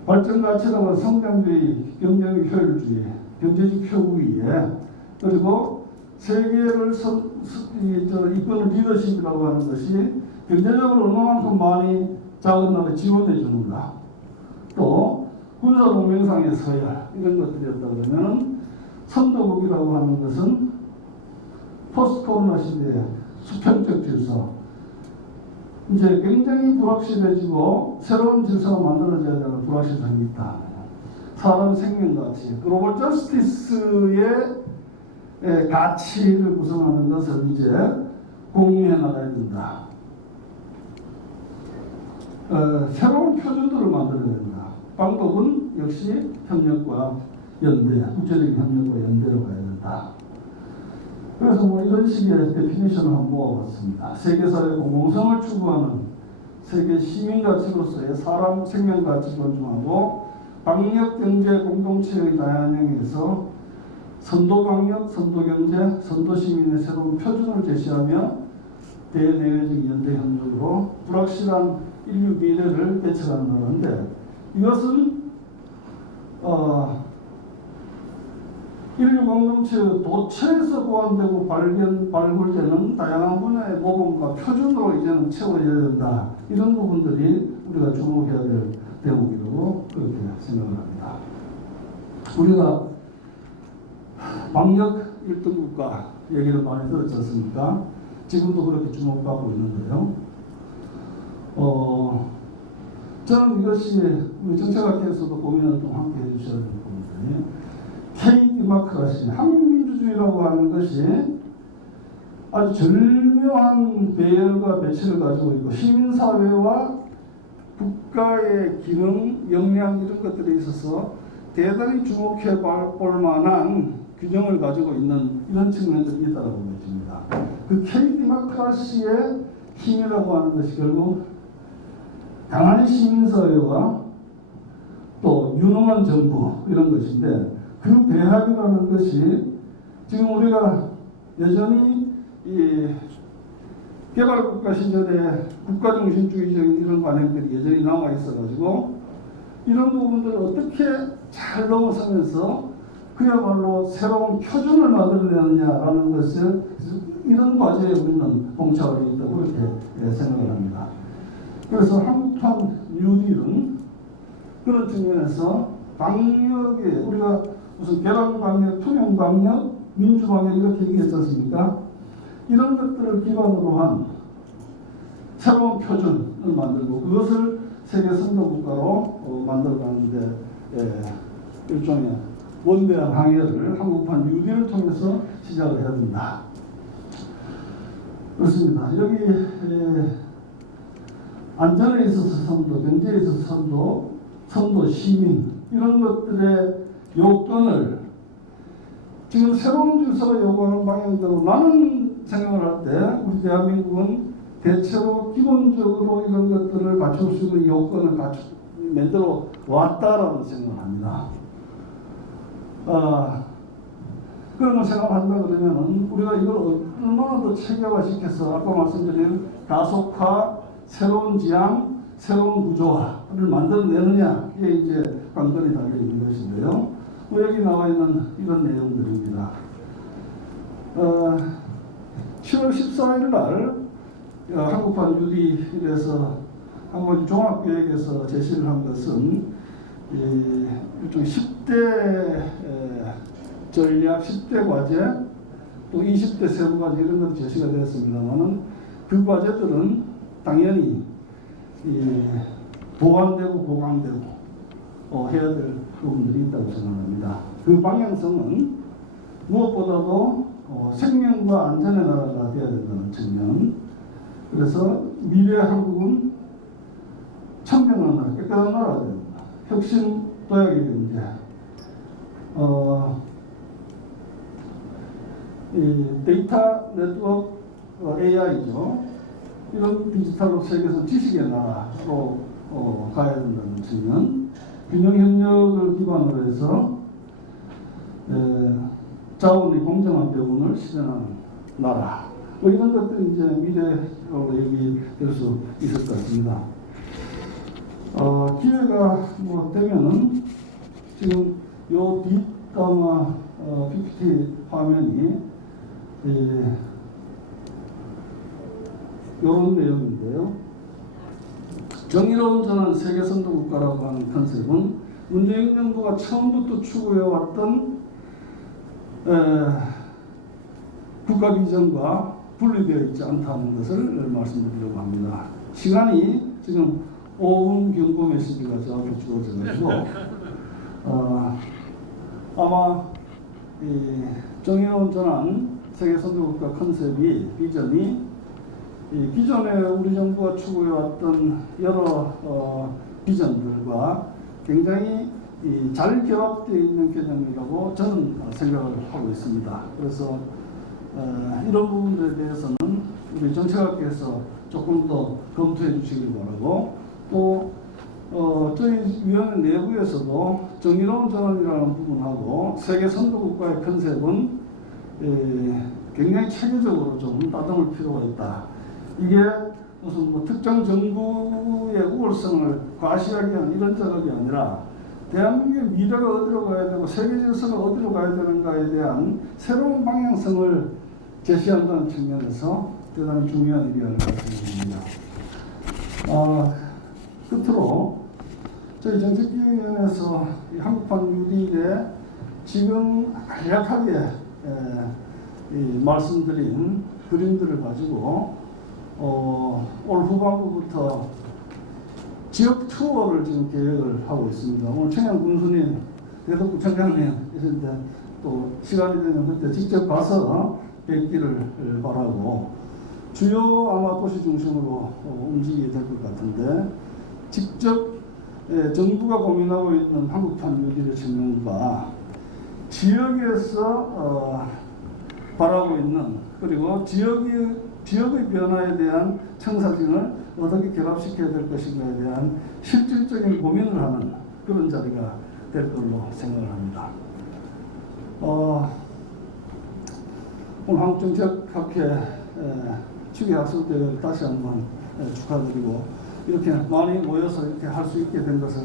발전 가치라고 성장주의, 경쟁 효율주의, 경제적 효우위에 그리고 세계를 이끄는 리더십이라고 하는 것이 경제적으로 얼마만큼 많이 작은 나라에 지원해 주는가, 또 군사동맹상의 서열 이런 것들이었다 그러면 선도국이라고 하는 것은 포스트 코로나 시대의 수평적 질서, 이제 굉장히 불확실해지고 새로운 질서가 만들어져야 되는 불확실성이 있다. 사람 생명 가치, 글로벌 저스티스의 가치를 구성하는 것을 이제 공유해 나가야 된다. 새로운 표준들을 만들어야 된다. 방법은 역시 협력과 연대, 국제적인 협력과 연대로 가야 된다. 그래서 뭐 이런 식의 데피니션을 한번 모아봤습니다. 세계사회 공공성을 추구하는 세계 시민가치로서의 사람 생명가치 존중하고 방역경제 공동체의 다양성에서 선도방역, 선도경제, 선도시민의 새로운 표준을 제시하며 대내외적 연대 협력으로 불확실한 인류 미래를 개척한다는데, 이것은 인류 공동체의 도처에서 보완되고 발굴되는 다양한 분야의 모범과 표준으로 이제는 채워져야 된다. 이런 부분들이 우리가 주목해야 될 대목이라고 그렇게 생각을 합니다. 우리가 방역 1등 국가 얘기를 많이 들었지 않습니까? 지금도 그렇게 주목받고 있는데요. 저는 이것이 우리 정책학회에서도 고민을 좀 함께 해주셔야 될 부분들이, K-디모크라시, 한민주주의라고 하는 것이 아주 절묘한 배열과 배치를 가지고 있고, 시민사회와 국가의 기능, 역량 이런 것들에 있어서 대단히 주목해 볼 만한 균형을 가지고 있는 이런 측면들이 있다고 보여집니다. 그 K-디모크라시의 힘이라고 하는 것이 결국 강한 시민사회와 또 유능한 정부 이런 것인데, 그 배합이라는 것이 지금 우리가 여전히 이 개발국가 시절에 국가중심주의적인 이런 관행들이 여전히 남아 있어가지고, 이런 부분들을 어떻게 잘 넘어서면서 그야말로 새로운 표준을 만들어내느냐라는 것을, 이런 과제에 우리는 봉착하고 있다고 그렇게 생각을 합니다. 그래서 한국판 뉴딜은 그런 측면에서 방역에 우리가 무슨 개방방역, 투명방역, 민주방역 이렇게 얘기했지 않습니까? 이런 것들을 기반으로 한 새로운 표준을 만들고, 그것을 세계 선도국가로 만들어가는데 일종의 원대한 항해를 한국판 뉴딜을 통해서 시작을 해야 된다. 그렇습니다. 여기 안전에 있어서 선도, 경제에 있어서 선도, 선도 시민 이런 것들의 요건을 지금 새로운 질서가 요구하는 방향대로 나는 생각을 할 때 우리 대한민국은 대체로 기본적으로 이런 것들을 갖출 수 있는 요건을 만들어 왔다라는 생각을 합니다. 그런 걸 생각한다 그러면은 우리가 이걸 얼마나 더 체계화시켜서 아까 말씀드린 가속화, 새로운 지향, 새로운 구조화를 만들어내느냐, 이게 이제 관건이 달려 있는 것인데요. 여기 나와 있는 이런 내용들입니다. 7월 14일 날 한국판 뉴딜에서 한국 종합계획에서 제시를 한 것은 일종의 10대 전략, 10대 과제, 또 20대 세부 과제 이런 것도 제시가 되었습니다만은 그 과제들은 당연히 보완되고 보강되고 해야 될 부분들이 있다고 생각합니다. 그 방향성은 무엇보다도 생명과 안전의 나라가 되어야 된다는 측면. 그래서 미래 한국은 청명한 나라, 깨끗한 나라가 됩니다. 혁신 도약의 경제, 이 데이터 네트워크 AI죠. 이런 디지털 세계에서 지식의 나라로 가야 된다는 측면, 균형 협력을 기반으로 해서 자원의 공정한 배분을 실현하는 나라, 뭐 이런 것들이 이제 미래로 얘기될 수 있을 것 같습니다. 기회가 뭐 되면은 지금 요 뒷담화 PPT 화면이 이런 내용인데요. 정의로운 전환 세계 선도국가라고 하는 컨셉은 문재인 정부가 처음부터 추구해왔던 국가 비전과 분리되어 있지 않다는 것을 말씀드리려고 합니다. 시간이 지금 5분 경고 메시지가 저 앞에 주어져가지고 아마 이 정의로운 전환 세계 선도국가 컨셉이 비전이 기존에 우리 정부가 추구해왔던 여러 비전들과 굉장히 잘 결합되어 있는 개념이라고 저는 생각을 하고 있습니다. 그래서 이런 부분들에 대해서는 우리 정책학회에서 조금 더 검토해 주시길 바라고, 또 저희 위원회 내부에서도 정의로운 전환이라는 부분하고 세계 선도국가의 컨셉은 굉장히 체계적으로 좀 따듬을 필요가 있다. 이게 무슨 뭐 특정 정부의 우월성을 과시하기 위한 이런 작업이 아니라 대한민국의 미래가 어디로 가야 되고 세계 질서가 어디로 가야 되는가에 대한 새로운 방향성을 제시한다는 측면에서 대단히 중요한 일이 아닐까 생각합니다. 끝으로 저희 정책기획위원회에서 한국판 뉴딜에 지금 간략하게 말씀드린 그림들을 가지고 올 후반부부터 지역 투어를 지금 계획을 하고 있습니다. 오늘 청양 군수님, 대덕구청장님 계신데 또 시간이 되면 그때 직접 가서 뵙기를 바라고 주요 아마 도시 중심으로 움직이게 될 것 같은데 직접 정부가 고민하고 있는 한국판 뉴딜의 측면과 지역에서 바라고 있는 그리고 지역의 변화에 대한 청사진을 어떻게 결합시켜야 될 것인가에 대한 실질적인 고민을 하는 그런 자리가 될 걸로 생각을 합니다. 오늘 한국정책학회 추계학술대회를 다시 한번 축하드리고 이렇게 많이 모여서 이렇게 할 수 있게 된 것을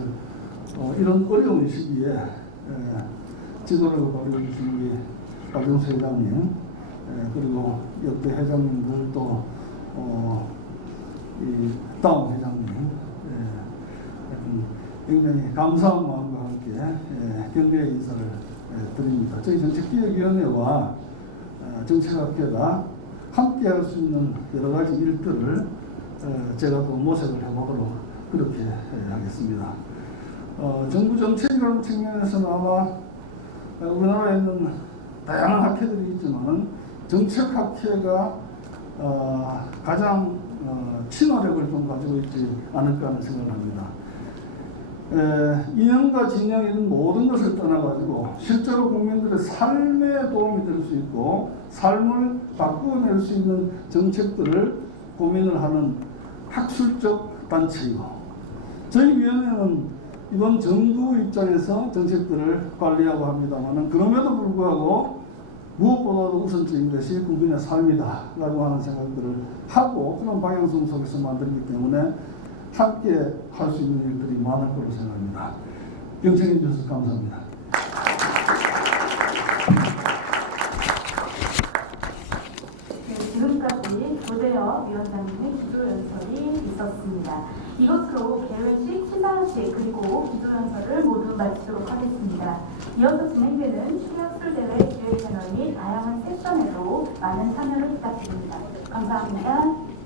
이런 어려운 시기에 지도력을 발휘해주신 우리 박영수 회장님 그리고 역대 회장님들 또 이 다음 회장님 굉장히 감사한 마음과 함께 격려의 인사를 드립니다. 저희 정책기획위원회와 정책학회가 함께 할 수 있는 여러 가지 일들을 제가 또 모색을 해보도록 그렇게 하겠습니다. 정부 정책이라는 측면에서는 아마 우리나라에 있는 다양한 학회들이 있지만 정책학회가 가장 친화력을 좀 가지고 있지 않을까 하는 생각을 합니다. 이념과 진영이든 모든 것을 떠나가지고 실제로 국민들의 삶에 도움이 될 수 있고 삶을 바꾸어낼 수 있는 정책들을 고민을 하는 학술적 단체이고 저희 위원회는 이번 정부 입장에서 정책들을 관리하고 합니다만 그럼에도 불구하고 무엇보다도 우선적인 것이 국민의 삶이다 라고 하는 생각들을 하고 그런 방향성 속에서 만들기 때문에 함께 할 수 있는 일들이 많을 거로 생각합니다. 경청해 주셔서 감사합니다. 네, 지금까지 조대엽 위원장님의 기조연설이 있었습니다. 이것으로 개회식, 시사식 그리고 기조연설을 모두 마치도록 하겠습니다. 이어서 진행되는 추계학술대회 기획 패널 및 다양한 세션에도 많은 참여를 부탁드립니다. 감사합니다.